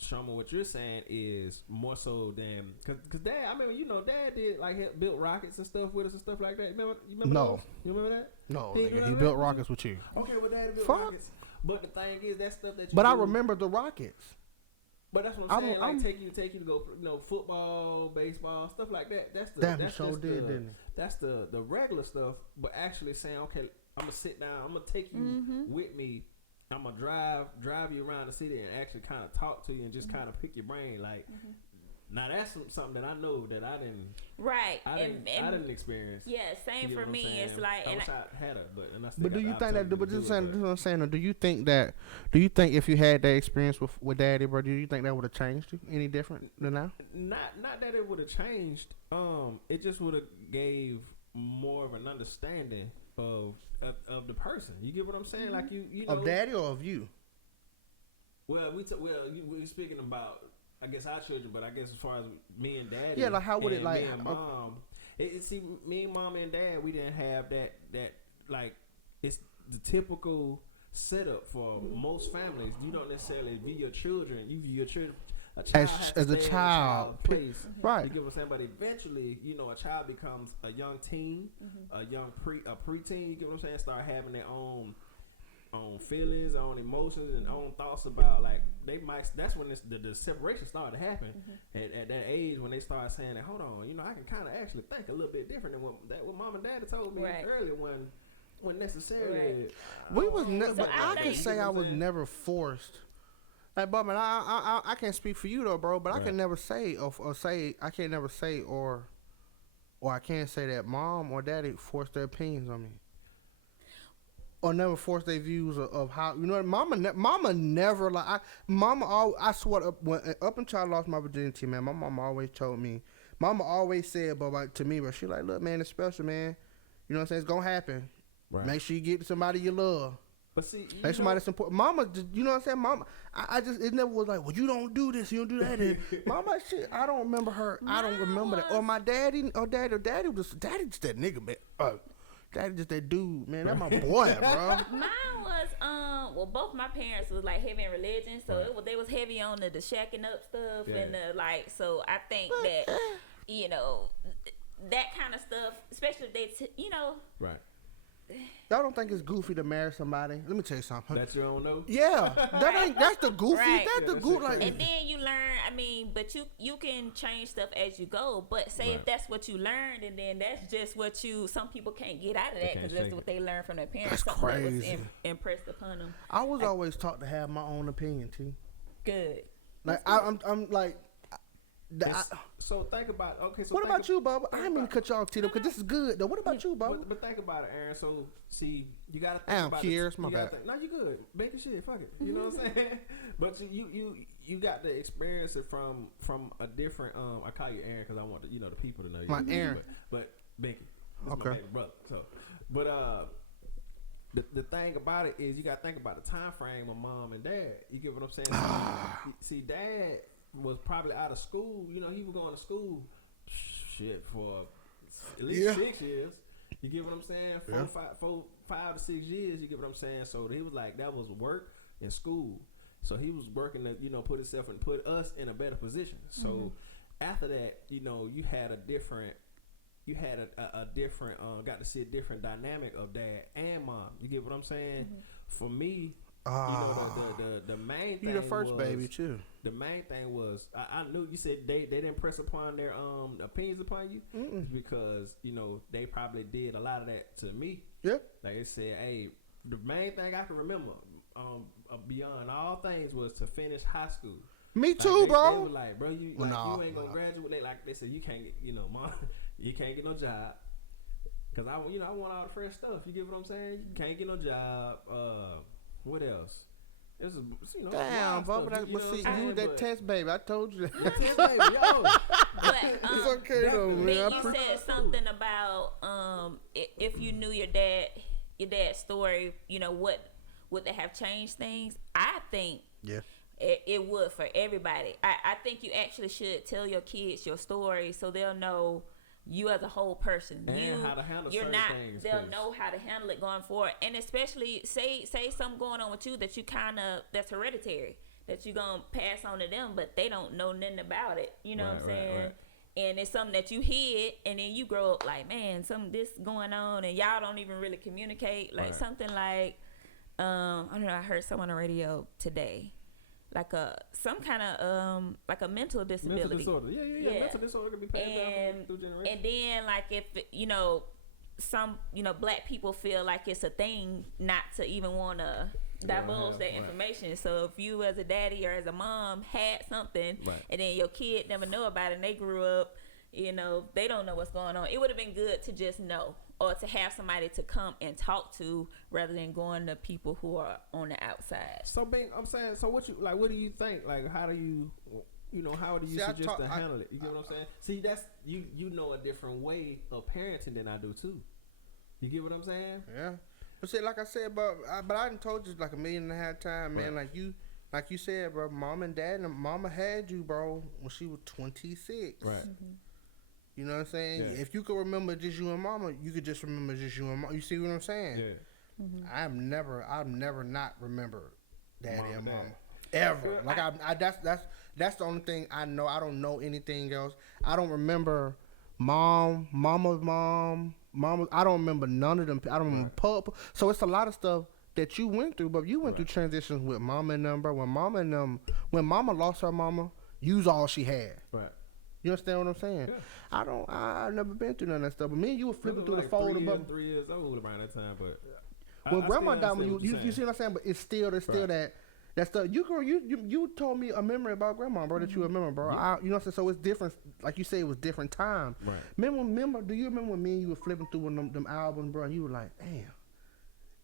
Shoma, what you're saying is more so than because Dad. I mean, you know, Dad did like built rockets and stuff with us and stuff like that. You remember No. those? You remember that? No, He nigga, he built rockets with you. Okay, well, Dad built Fuck. rockets. But the thing is, that stuff that you But do, I remember the rockets. But that's what I'm saying. Like take you to go, you know, football, baseball, stuff like that. That's the Damn, that's he sure just did, the, didn't he? That's the regular stuff. But actually saying, okay, I'm gonna sit down. I'm gonna take you with me. I'm gonna drive you around the city and actually kind of talk to you and just kind of pick your brain. Like, now that's something that I know that I didn't. Right. I didn't experience. Yeah, same for me. It's like, I wish I had it, and I still But do got you the think that? opportunity But to this is do it, what I'm saying. Do you think if you had that experience with Daddy, bro, do you think that would have changed you any different than now? Not that it would have changed. It just would have gave more of an understanding of the person. You get what I'm saying? Like you know, Of Daddy or of you? Well, we're speaking about, I guess, our children, but I guess as far as me and Daddy, Yeah, like how would it and like? me and Mom? See, me and Mom and Dad, we didn't have that like it's the typical setup for most families. You don't necessarily view your children. You view your children. A child As a child, place, right? You get what I'm saying? But eventually, you know, a child becomes a young teen, a preteen. You get what I'm saying? Start having their own feelings, own emotions, and own thoughts about, like, they might. That's when the separation started to happen. At that age, when they start saying that, hold on, you know, I can kind of actually think a little bit different than what Mom and Dad told me earlier when necessarily. We was So but I I can think- say I was never forced. Like, but man, I can't speak for you though, bro. But I can never say or say I can't never say or I can't say that Mom or Daddy forced their opinions on me. Or never forced their views of how, you know, Mama never, like, I swear, up until I lost my virginity, man, my mama always told me, Mama always said, but like, to me, but she like, look, man, it's special, man. You know what I'm saying? It's gonna happen. Right. Make sure you get somebody you love. But see, make somebody that's important. Mama, you know what I'm saying? Mama, it never was like, well, you don't do this, you don't do that. Mama, shit, I don't remember her. I don't remember that. Or my daddy, daddy just that nigga, man. Daddy just that dude, man. That's my boy, bro. Mine was well, both my parents was like heavy in religion, so they was heavy on the shacking up stuff and the like. So I think that you know that kind of stuff, especially if they you know. Right. Y'all don't think it's goofy to marry somebody? Let me tell you something. That's your own note. Yeah, that's the goofy. Right. That's the goofy. Like, and then you learn. I mean, but you can change stuff as you go. But say if that's what you learned, and then that's just what you. Some people can't get out of that because that's what they learned from their parents. That's crazy. That was impressed upon them. I was always taught to have my own opinion too. Good. Like I'm like. So think about what about you, Bubba? I didn't mean to cut you off, Tito, because this is good though. What about you, Bubba? But think about it, Aaron. So see, you gotta think about Queres, my bad. No, you good. Baby shit, fuck it. You know what I'm saying? But you got to experience it from a different. I call you Aaron because I want the people to know you. My Aaron, but Becky, okay, my baby brother. So, but the thing about it is you got to think about the time frame of Mom and Dad. You get what I'm saying? See, Dad was probably out of school. You know, he was going to school for at least 6 years. You get what I'm saying? 5 to 6 years. You get what I'm saying? So he was like, that was work and school. So he was working to, put himself and put us in a better position. So after that, you had a different, got to see a different dynamic of Dad and Mom. You get what I'm saying? For me, the main thing. You the first was, baby too. The main thing was I knew you said they didn't press upon their opinions upon you because they probably did a lot of that to me. Yep. Like they said, hey, the main thing I can remember beyond all things was to finish high school. Me Like, too, they bro. were like, bro, you ain't gonna graduate. They said you can't get, mom, you can't get no job. Cause I want all the fresh stuff. You get what I'm saying? You can't get no job. What else? It was, damn, bro. But see, you that test baby. I told you that. Test baby, yo. But It's okay though, man. you said something about if you knew your dad's story, would that have changed things? I think it would for everybody. I think you actually should tell your kids your story so they'll know you as a whole person. And how to handle certain things. They'll know how to handle it going forward. And especially say something going on with you that you that's hereditary, that you're gonna pass on to them, but they don't know nothing about it. You know what I'm saying? Right. And it's something that you hid, and then you grow up like, man, some of this going on, and y'all don't even really communicate. Like something like, I don't know. I heard someone on the radio today, like some kind of like a mental disability. Mental disorder. Yeah. Mental disorder can be passed down through generations. And then like if some black people feel like it's a thing not to even want to divulge that information. So if you as a daddy or as a mom had something and then your kid never know about it and they grew up, they don't know what's going on, it would have been good to just know, or to have somebody to come and talk to rather than going to people who are on the outside. So I'm saying, so what do you think? Like, how do you how do you suggest to handle it? You get what I'm saying? See, that's you know a different way of parenting than I do too. You get what I'm saying? Yeah. But see, like I said, but I done told you like 1.5 million times, man. Like you said, bro. Mom and dad, and mama had you, bro, when she was 26. Right. Mm-hmm. You know what I'm saying? Yeah. If you could remember just you and mama, you could just remember just you and mama. You see what I'm saying? Yeah. Mm-hmm. I've never not remembered daddy and mama. Dad. Ever. Like that's the only thing I know. I don't know anything else. I don't remember mama's mom. I don't remember none of them. I don't remember pup. So it's a lot of stuff that you went through, but you went through transitions with mama and them, bro. When mama lost her mama, use all she had. Right. You understand what I'm saying? Yeah. I've never been through none of that stuff. But me and you were flipping through the folder. 3 years old around that time, but when grandma died, you see what I'm saying? But it's still that stuff. You told me a memory about grandma, bro, that you remember, bro. Yeah. You know what I'm saying? So it's different. Like you say, it was different time. Right. Remember? Do you remember when me and you were flipping through one of them albums, bro? And you were like, damn.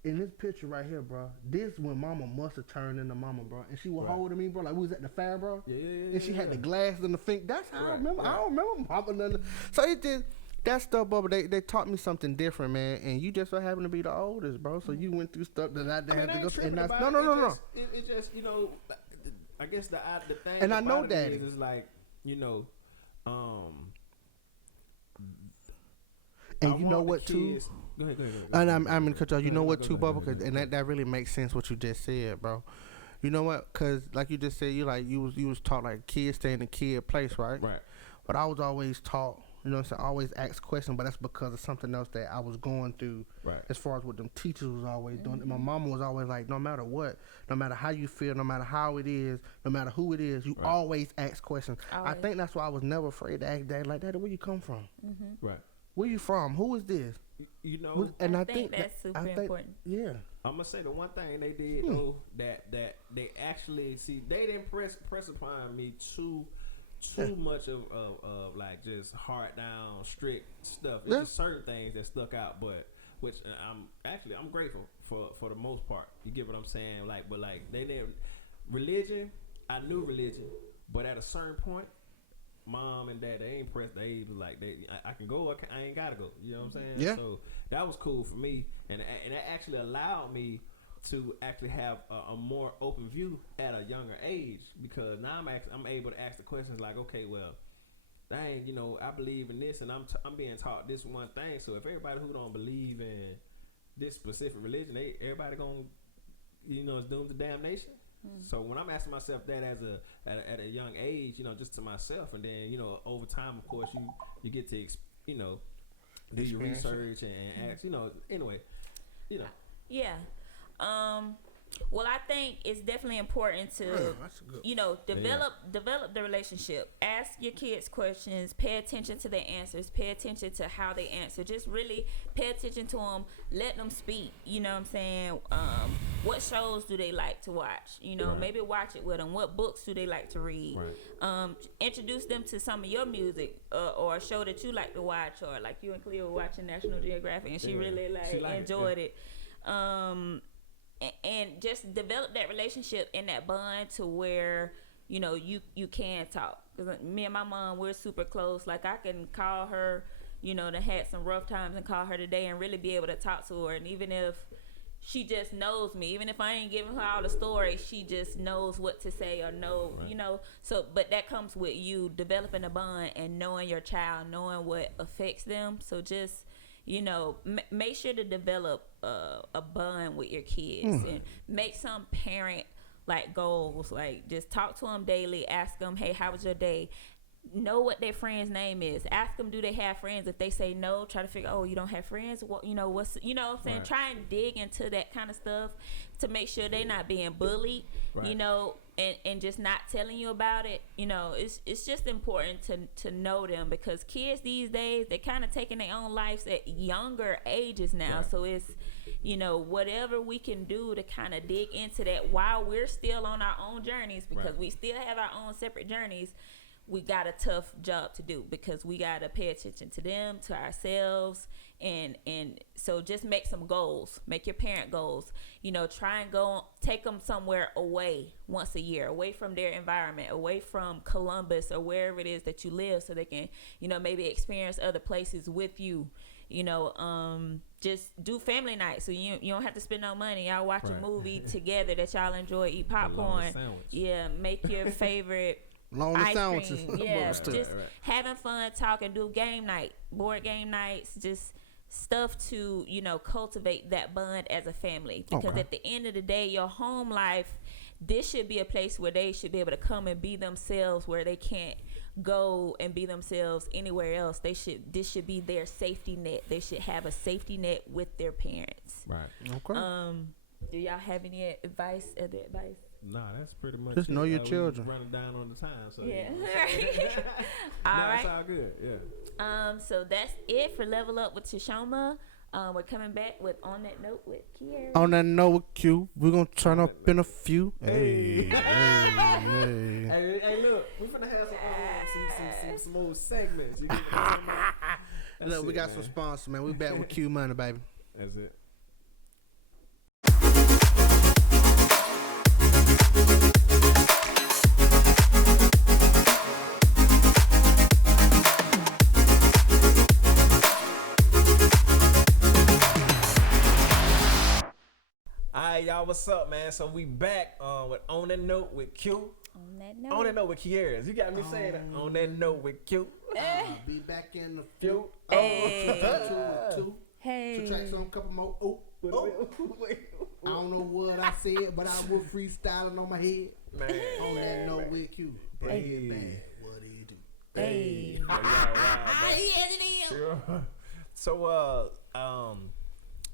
In this picture right here, bro, this when mama must have turned into mama, bro. And she was holding me, bro, like we was at the fair, bro. Yeah. And she had the glasses and the thing. That's how I remember. I don't remember mama nothing. So it just, that stuff, bro, they taught me something different, man. And you just so happen to be the oldest, bro. So you went through stuff that I didn't have to go through. And that's, no. It's just, I guess the thing and I know that is like, and you know what too? Go ahead. And I'm gonna cut you off. You know what too, Bubba? And that really makes sense what you just said, bro. You know what? Cause like you just said, you was taught like kids stay in the kid place, right? Right. But I was always taught, you know what I'm saying, always ask questions, but that's because of something else that I was going through. Right. As far as what them teachers was always doing. And my mama was always like, no matter what, no matter how you feel, no matter how it is, no matter who it is, you always ask questions. Always. I think that's why I was never afraid to ask Dad, like, Daddy, where you come from? Mm-hmm. Right. Where you from? Who is this? And I think that's super important. Yeah. I'm gonna say the one thing they did though that they actually they didn't press upon me too much of like just hard down strict stuff. It's just certain things that stuck out, but which I'm grateful for the most part. You get what I'm saying? Like, but like they didn't religion. I knew religion, but at a certain point, mom and dad, they ain't pressed. They was like, I can go. I ain't gotta go. You know what I'm saying? Yeah. So that was cool for me, and that actually allowed me to actually have a more open view at a younger age, because now I'm able to ask the questions like, okay, well, dang, I believe in this, and I'm being taught this one thing. So if everybody who don't believe in this specific religion, everybody gonna, is doomed to damnation. So when I'm asking myself that at a young age, just to myself, and then over time, of course, you get to do your research and ask, anyway, Yeah. Well, I think it's definitely important to, develop the relationship. Ask your kids questions. Pay attention to their answers. Pay attention to how they answer. Just really pay attention to them. Let them speak. You know what I'm saying? What shows do they like to watch? Maybe watch it with them. What books do they like to read? Right. Introduce them to some of your music or a show that you like to watch, or like you and Cleo were watching National Geographic and she really enjoyed it. And just develop that relationship and that bond to where you can talk. Because me and my mom, we're super close. Like I can call her, that had some rough times, and call her today and really be able to talk to her. And even if she just knows me, even if I ain't giving her all the story, she just knows what to say or know, right. So, but that comes with you developing a bond and knowing your child, knowing what affects them. So just make sure to develop a bond with your kids and make some parent goals. Like just talk to them daily. Ask them, hey, how was your day? Know what their friend's name is. Ask them, do they have friends? If they say no, try to figure, oh, you don't have friends. What what's what I'm saying? Right. Try and dig into that kind of stuff to make sure they're not being bullied. Right. And just not telling you about it. It's just important to know them, because kids these days, they're kind of taking their own lives at younger ages now. Right. So it's whatever we can do to kind of dig into that while we're still on our own journeys, because we still have our own separate journeys. We got a tough job to do, because we got to pay attention to them, to ourselves, and so just make some goals. Make your parent goals. Try and take them somewhere away once a year, away from their environment, away from Columbus or wherever it is that you live, so they can, maybe experience other places with you. Just do family night, so you don't have to spend no money. Y'all watch a movie together that y'all enjoy, eat popcorn. Yeah, make your favorite long ice sandwiches. Cream. Yeah, just having fun, talking, do game night, board game nights, just stuff to cultivate that bond as a family. Because at the end of the day, your home life, this should be a place where they should be able to come and be themselves, where they can't go and be themselves anywhere else. This should be their safety net. They should have a safety net with their parents. Right. Okay. Do y'all have any advice? Nah, that's pretty much just know your children. Running down on the time, so yeah. All right. It's all good. Yeah. So that's it for Level Up with Toshoama. We're coming back with On That Note with Queres. On That Note with Q, we're gonna turn up in a few. Hey, look, we're gonna have some more segments. Look, we got some sponsors, man. We back with Q Money, baby. That's it. Alright, y'all, what's up, man? So we back with On That Note with Q. On That Note. On That Note with Queres. You got me saying that. On That Note with Q. Be back in the few. Two. Hey. Subtract some, couple more. I don't know what I said, but I was freestyling on my head. Man. On That Note with Q. Bring it back. What do you do? Hey. Yes, it is. So,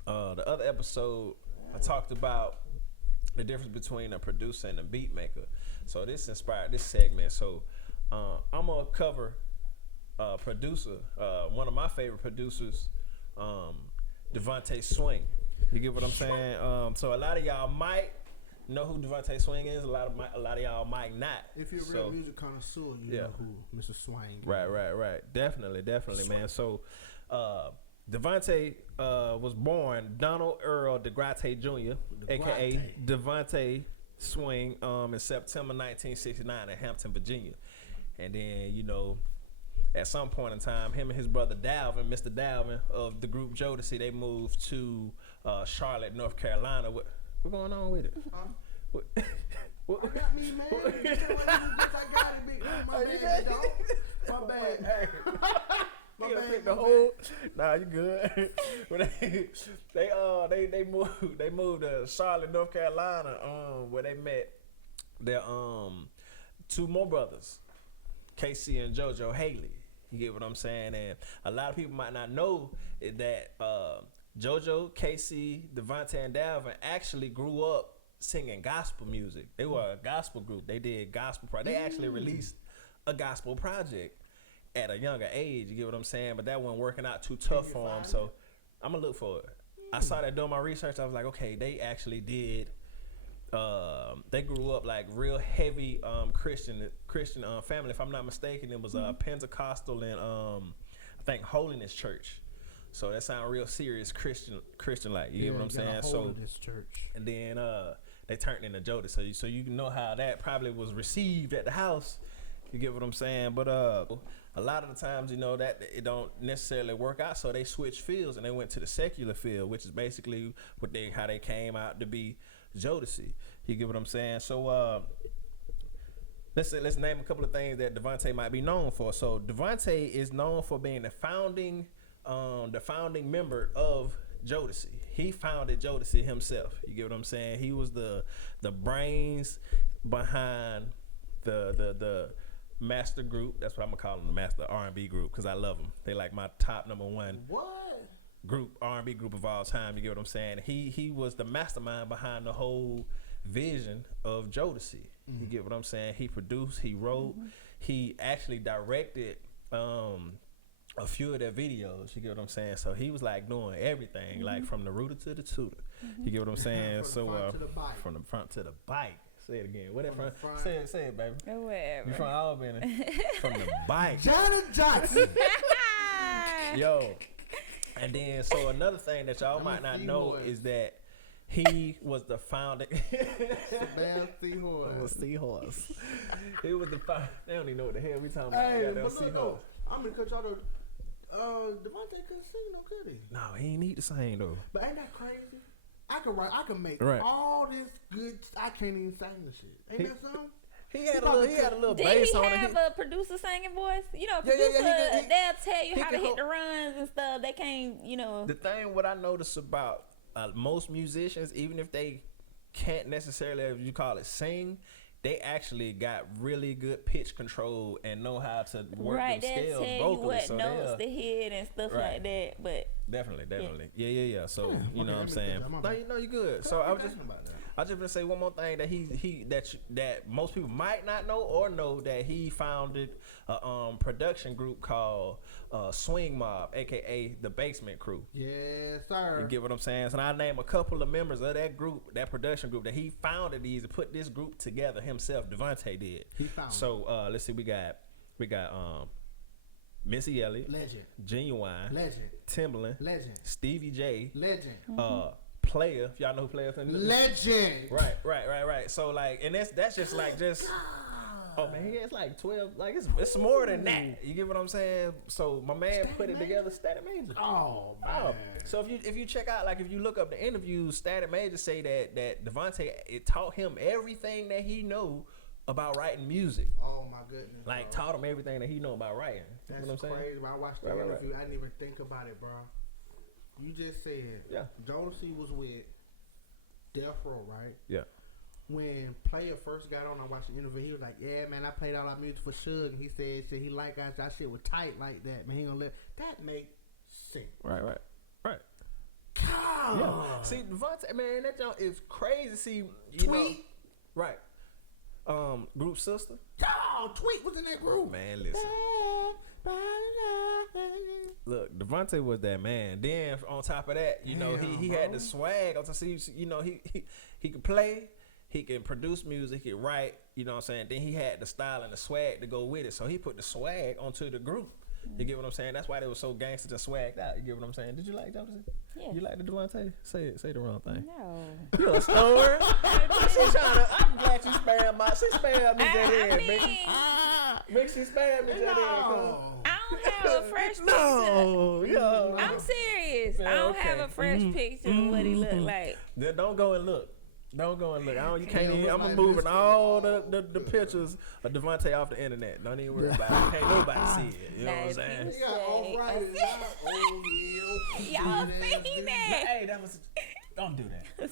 the other episode, I talked about the difference between a producer and a beat maker. So this inspired this segment. So I'm gonna cover producer, one of my favorite producers, Devontae Swing. You get what I'm saying? So a lot of y'all might know who Devontae Swing is. A lot of y'all might not. If you're a real music connoisseur, you know who Mr. Swing is. Right. Definitely, man. So Devontae was born Donald Earl DeGratte Jr., a.k.a. Devontae Swing, in September 1969 in Hampton, Virginia. And then, at some point in time, him and his brother Dalvin, Mr. Dalvin of the group Jodeci, they moved to Charlotte, North Carolina. What's going on with it? What? I got me, man. I got it, big. My bad, dog. My bad. My bad. The whole. Nah, you good. They moved to Charlotte, North Carolina, where they met their two more brothers, Casey and JoJo Haley. You get what I'm saying? And a lot of people might not know that JoJo, Casey, Devontae, and Dalvin actually grew up singing gospel music. They were a gospel group. They did gospel. They actually released a gospel project at a younger age. You get what I'm saying? But that wasn't working out too tough for them. So I'm gonna look for it. I saw that doing my research. I was like, okay, they actually did. They grew up like real heavy Christian family. If I'm not mistaken, it was Pentecostal and I think Holiness Church. So that sound real serious Christian like. You get what I'm saying? So this church. And then they turned into Jodeci. So you know how that probably was received at the house. You get what I'm saying? But a lot of the times, you know, that it don't necessarily work out. So they switched fields and they went to the secular field, which is basically how they came out to be Jodeci. You get what I'm saying? So let's name a couple of things that Devontae might be known for. So Devontae is known for being the founding member of Jodeci. He founded Jodeci himself. You get what I'm saying? He was the brains behind the master group. That's what I'm gonna call them, the master R&B group, because I love them. They like my top number one group, R&B group of all time. You get what I'm saying? He was the mastermind behind the whole vision of Jodeci. You get what I'm saying? He produced, he wrote, he actually directed a few of their videos. You get what I'm saying? So he was like doing everything, like from the rooter to the tutor. You get what I'm saying? From the front to the bike. Say it again. What that front? Say it, baby. Whatever. You from Albany? From the bike. Johnny Johnson. Yo. And then, so another thing that y'all might not know is that he was the founder. Seahorse. He was the founder. They don't even know what the hell we talking about. Hey, but Seahorse. look, I'm gonna cut y'all to. Devontae couldn't sing, no, could he? No, he ain't need to sing though. But ain't that crazy? I can make Right. all this good. I can't even sing the shit. Ain't that something? He had a little Did bass he on have it. a producer singing voice? You know, Yeah, producer, he they'll tell you he how to can hit hold- the runs and stuff. They can't, you know. The thing, what I notice about most musicians, even if they can't necessarily, as you call it, sing, they actually got really good pitch control and know how to work Right, them they'll scales tell you vocally. what So notes to hit and stuff Right. like that. But definitely. Yeah. So you know what I'm okay, saying? I'm No, you know you good. So I was just about that. gonna say one more thing that that most people might not know or know, that he founded a production group called Swing Mob, aka the Basement Crew. Yes, sir. You get what I'm saying? So I name a couple of members of that group, that production group, that he founded these and put this group together himself. Devontae did. He found So let's see, we got Missy Elliott, Legend. Genuine, Legend. Timbaland, Legend. Stevie J, Legend. Player. If y'all know who Player is. Legend. Right. So like, and that's just like oh man, he has like 12. Like it's more than that. You get what I'm saying? So my man put it together. Static Major. Oh man. So if you check out, like if you look up the interviews, Static Major say that Devontae, it taught him everything that he know about writing music. Oh my goodness. Like bro. taught him everything that he know about writing. You That's know what I'm saying? crazy. When I watched the interview, I didn't even think about it, bro. You just said Jodeci was with Death Row, right? Yeah. When Player first got on, I watched the interview. He was like, "Yeah, man, I played all our music for Suge," and he said, "Shit, he like us. That shit was tight like that, man. He gonna let that make sense." Right. God. Yeah. See, Devontae, man, that junk is crazy. See, you Tweet. know, right? Group Sister. Oh, Tweet was in that group. Man, listen. Look, Devontae was that man. Then on top of that, you know, he had the swag. You know, he could play, he can produce music, he could write. You know what I'm saying? Then he had the style and the swag to go with it. So he put the swag onto the group. You get what I'm saying? That's why they were so gangster and swagged out. You get what I'm saying? Did you like Jodeci? Yeah. You like the Devontae? Say the wrong thing. no. You a stoner? I'm glad you spammed my. She spammed me just I then, mean, Big. She spammed me just then. I don't have a fresh picture. No, yo. I'm serious. Yeah, I don't have okay. a fresh picture of what he looked like. Then don't go and look. Don't go and look. You can't even. look I'm like moving Mr. all the pictures of Devontae off the internet. Don't even worry about it. Can't nobody see it. You know what I'm Now, saying? He got off right. Y'all seen that? Hey, that was. Don't do that.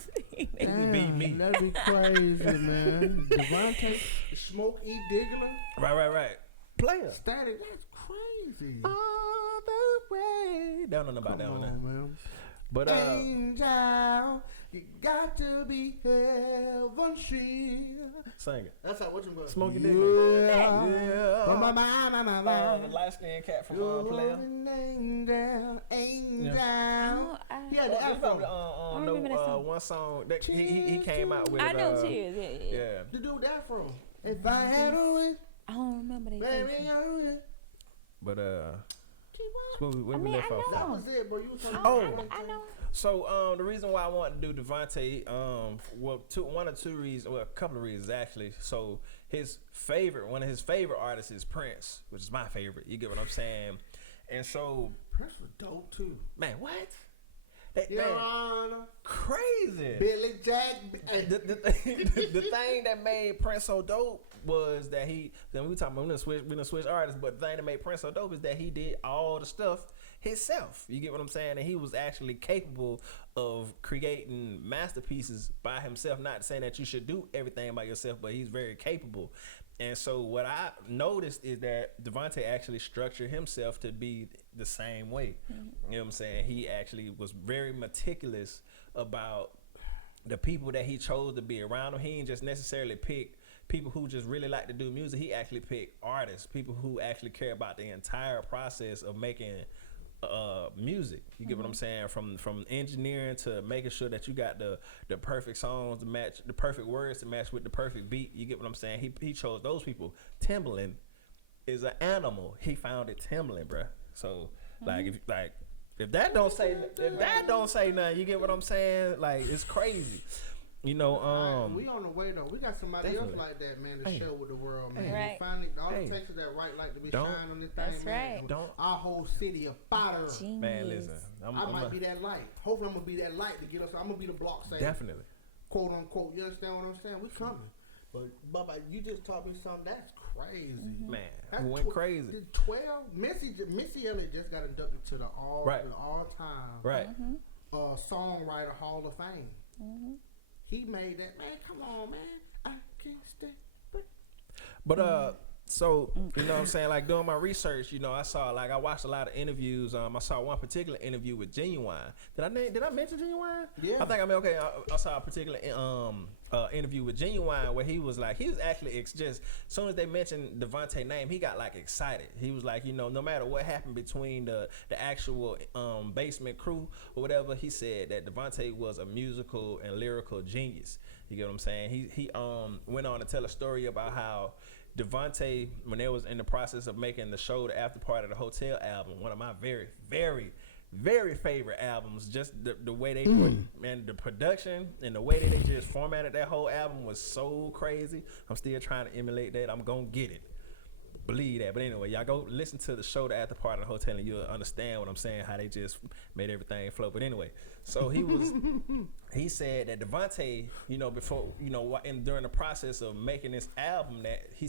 Damn, Be me. That'd be crazy, man. Devontae, Smoke E. Diggler, Right. Player. Static. That's crazy. All the way. Don't know about that Come one. on, man. But Angel, You got to be heaven street. Sing it. That's how what you going. Smokey Dick. Yeah. The light skinned cat from Player. Angel. Yeah, the You afro. probably don't remember that song. one song that he came out with. I know Cheers. Yeah. Yeah. The dude with the afro. If I had a wish, I don't remember that. baby, I would. But Keep where we I mean, left I off. know. That was it, boy. You was talking Oh. I know. So the reason why I wanted to do Devontae, one or two reasons, well, a couple of reasons actually. So one of his favorite artists is Prince, which is my favorite. You get what I'm saying? And so, Prince was dope too. man, what? That Your man, Honor, crazy. Billy Jack. The thing that made Prince so dope was that we talking about we done switch artists, but the thing that made Prince so dope is that he did all the stuff himself. You get what I'm saying? And he was actually capable of creating masterpieces by himself. Not saying that you should do everything by yourself, but he's very capable. And so what I noticed is that Devontae actually structured himself to be the same way. You know what I'm saying? He actually was very meticulous about the people that he chose to be around him. He didn't just necessarily pick people who just really like to do music. He actually picked artists, people who actually care about the entire process of making music. You get what I'm saying? From engineering to making sure that you got the perfect songs to match, the perfect words to match with the perfect beat. You get what I'm saying? He chose those people. Timbaland is an animal. He founded Timbaland, bruh. So if that don't say nothing, you get what I'm saying? Like, it's crazy. You know, we on the way though. We got somebody definitely. else like that, man, to share with the world, man. Right. Finally, all it takes is that right light to be Don't- shining on this That's thing, man. right. Don't- Our whole city a fire. man, listen. I might be that light. Hopefully, I'm gonna be that light to get us. I'm gonna be the block saver. Definitely. Quote unquote. You understand what I'm saying? We coming. But Bubba, you just taught me something that's crazy. Man, That's who went crazy? The 12. Missy Elliott just got inducted to the all time Right. songwriter Hall of Fame. He made that, man. Come on, man. I can't stay. But so you know what I'm saying, like doing my research, you know, I watched a lot of interviews. I saw one particular interview with Genuine. Did I mention Genuine? Yeah. I think I saw a particular interview with Genuine where he was actually just as soon as they mentioned Devontae's name, he got like excited. He was like, you know, no matter what happened between the actual basement crew or whatever, he said that Devontae was a musical and lyrical genius. You get what I'm saying? He went on to tell a story about how Devontae, when they was in the process of making the show, the after party of the Hotel album, one of my very, very, very favorite albums. Just the way they man, the production and the way that they just formatted that whole album was so crazy. I'm still trying to emulate that. I'm gonna get it. Believe that. But anyway, y'all go listen to the show, the after party of the Hotel, and you'll understand what I'm saying, how they just made everything flow. But anyway, so he said that Devontae, you know, before, you know, during the process of making this album, that he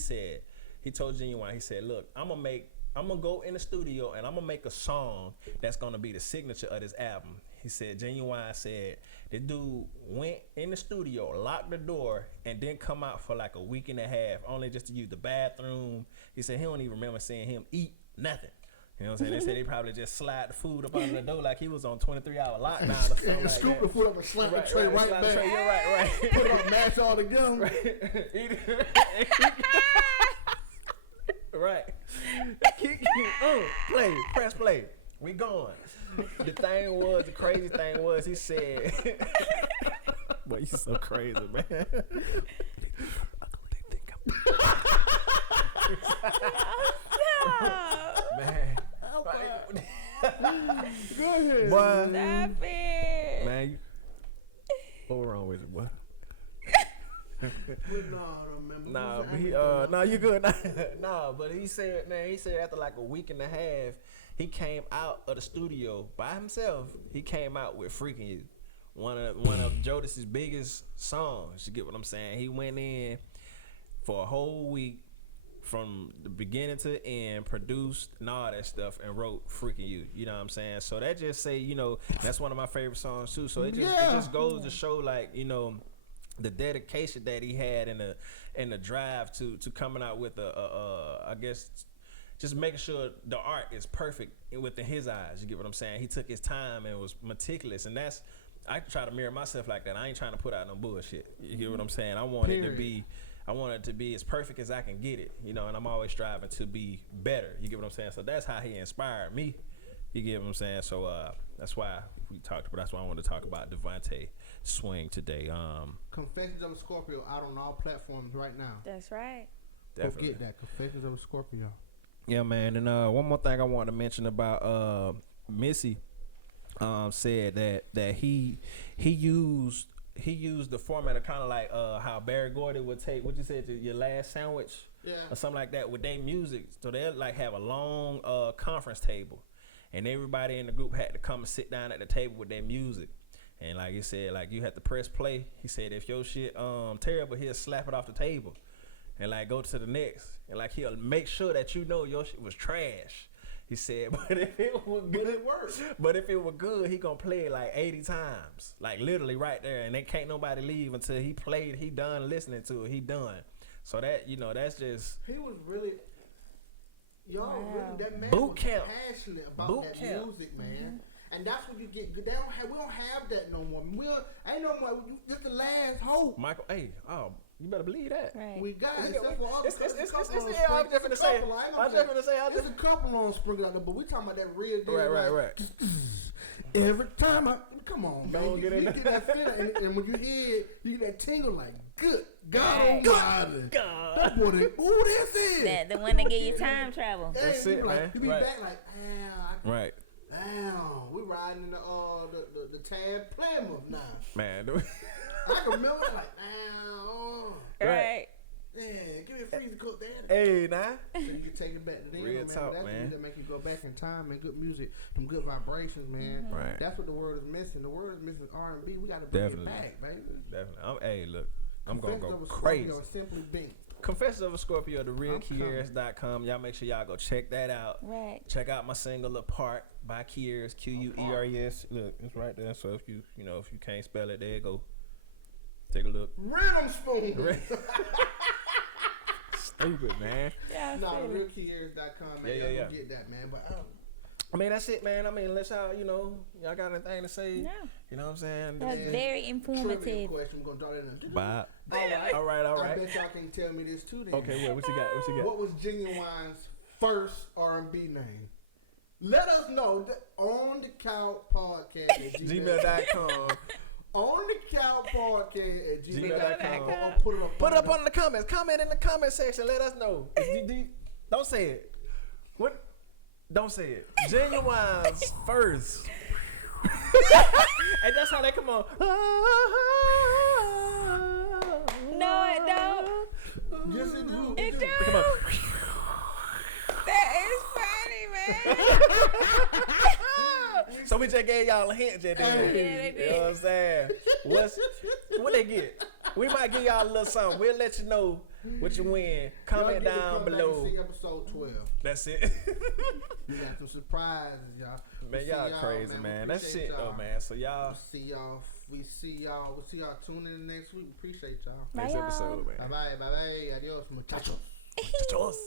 told Genuine, he said, look, I'm gonna go in the studio and I'm gonna make a song that's gonna be the signature of this album. He said, Genuine said, the dude went in the studio, locked the door, and then come out for like a week and a half, only just to use the bathroom. He said he don't even remember seeing him eat nothing. You know what I'm saying? They said they probably just slide the food up under the door like he was on 23-hour lockdown or something And like scoop that. the food up and slap the tray right slide back. the tray, you're right. Put it on, mash all together. Right. Press play. We going. The crazy thing was, he said, boy, you so crazy, man. They think I'm man. Go ahead. Boy, Stop it. man, what wrong with it, boy? Nah, but you good. Nah, but he said after like a week and a half, he came out of the studio by himself. He came out with "Freaking You," one of Jodeci's biggest songs. You get what I'm saying? He went in for a whole week, from the beginning to the end, produced and all that stuff, and wrote "Freaking You." You know what I'm saying? So that just say, you know, that's one of my favorite songs too. So it just goes to show, like, you know, the dedication that he had and the drive to coming out with I guess just making sure the art is perfect within his eyes. You get what I'm saying? He took his time and was meticulous, and that's I try to mirror myself like that. I ain't trying to put out no bullshit. You get what I'm saying? I want it to be as perfect as I can get it, you know, and I'm always striving to be better. You get what I'm saying? So that's how he inspired me. You get what I'm saying? So that's why that's why I wanted to talk about Devontae Swing today. Confessions of a Scorpio out on all platforms right now. That's right. Definitely. Go get that. Confessions of a Scorpio. Yeah, man. And one more thing I wanted to mention about Missy said that he used the format of kind of like how Barry Gordy would take what you said, your last sandwich or something like that with their music. So they'll like have a long conference table, and everybody in the group had to come and sit down at the table with their music. And like he said, like you had to press play. He said if your shit terrible, he'll slap it off the table and like go to the next. And like he'll make sure that you know your shit was trash. He said, but if it was good, it worked. But if it was good, he gonna play it like 80 times, like literally right there, and they can't nobody leave until he played. He done listening to it. He done. So that that's just. He was really, really, that man Boot was camp. passionate about Boot that camp. music, man. And that's what you get. We don't have that no more. Ain't no more. This the last hope. Michael, you better believe that. Right. We got it. It's I'm just gonna say. There's a couple on sprinkled out there, but we talking about that real deal. Right. Every time come on, man. Don't You get get that feeling, and when you hear it, you get that tingle like, good God Almighty. God. That boy, ooh, that's it. That the one that give you time travel. That's it, man. You be Right. back like, Right. damn, we riding in the Tad Plymouth now. Man. I can remember like, Right. yeah, give me a freezer cook, Daddy. Hey, nah. So you can take it back to them, Real man. talk, That's man. the music that make you go back in time, man. Good music, them good vibrations, man. Right. That's what the world is missing. The world is missing R&B. We got to bring Definitely. it back, baby. Definitely. I'm gonna go Confessions of a crazy. Scorpio, Simply Being. Confessions of a Scorpio, I'm therealqueres.com. Y'all make sure y'all go check that out. Right. Check out my single Apart by Queres, Queres. Look, it's right there. So if you can't spell it, there you go. Take a look. Rhythm Spoon. Stupid, man. Yeah. No, realqueres.com, man. Yeah. Go get that, man. But I mean, that's it, man. I mean, unless y'all got anything to say. No. You know what I'm saying? That's very trivia informative. question. We're gonna throw that in. Bob. All I right. bet y'all can tell me this too. Then. Okay, what you got? What was Genuine's first R&B name? Let us know on the Couch Podcast at gmail.com. On the Couch Podcast at gmail.com. Or Put up on the comments. Comment in the comment section. Let us know. Don't say it. What? Don't say it. Genuine's first. And that's how they come on. No, it don't. Yes, it do. It do. Come on. That is funny, man. So we just gave y'all a hint, just then. Yeah, they did. You know what I'm saying? What they get? We might give y'all a little something. We'll let you know what you win. Comment Y'all down come back below. and see episode 12. That's it. We got some surprises, y'all. Man, See y'all crazy, man. That's Appreciate shit, though, y'all. man. So y'all. We'll see y'all tune in next week. Appreciate y'all. Next Bye, y'all. episode, man. Bye bye. Adios, muchachos. Chos.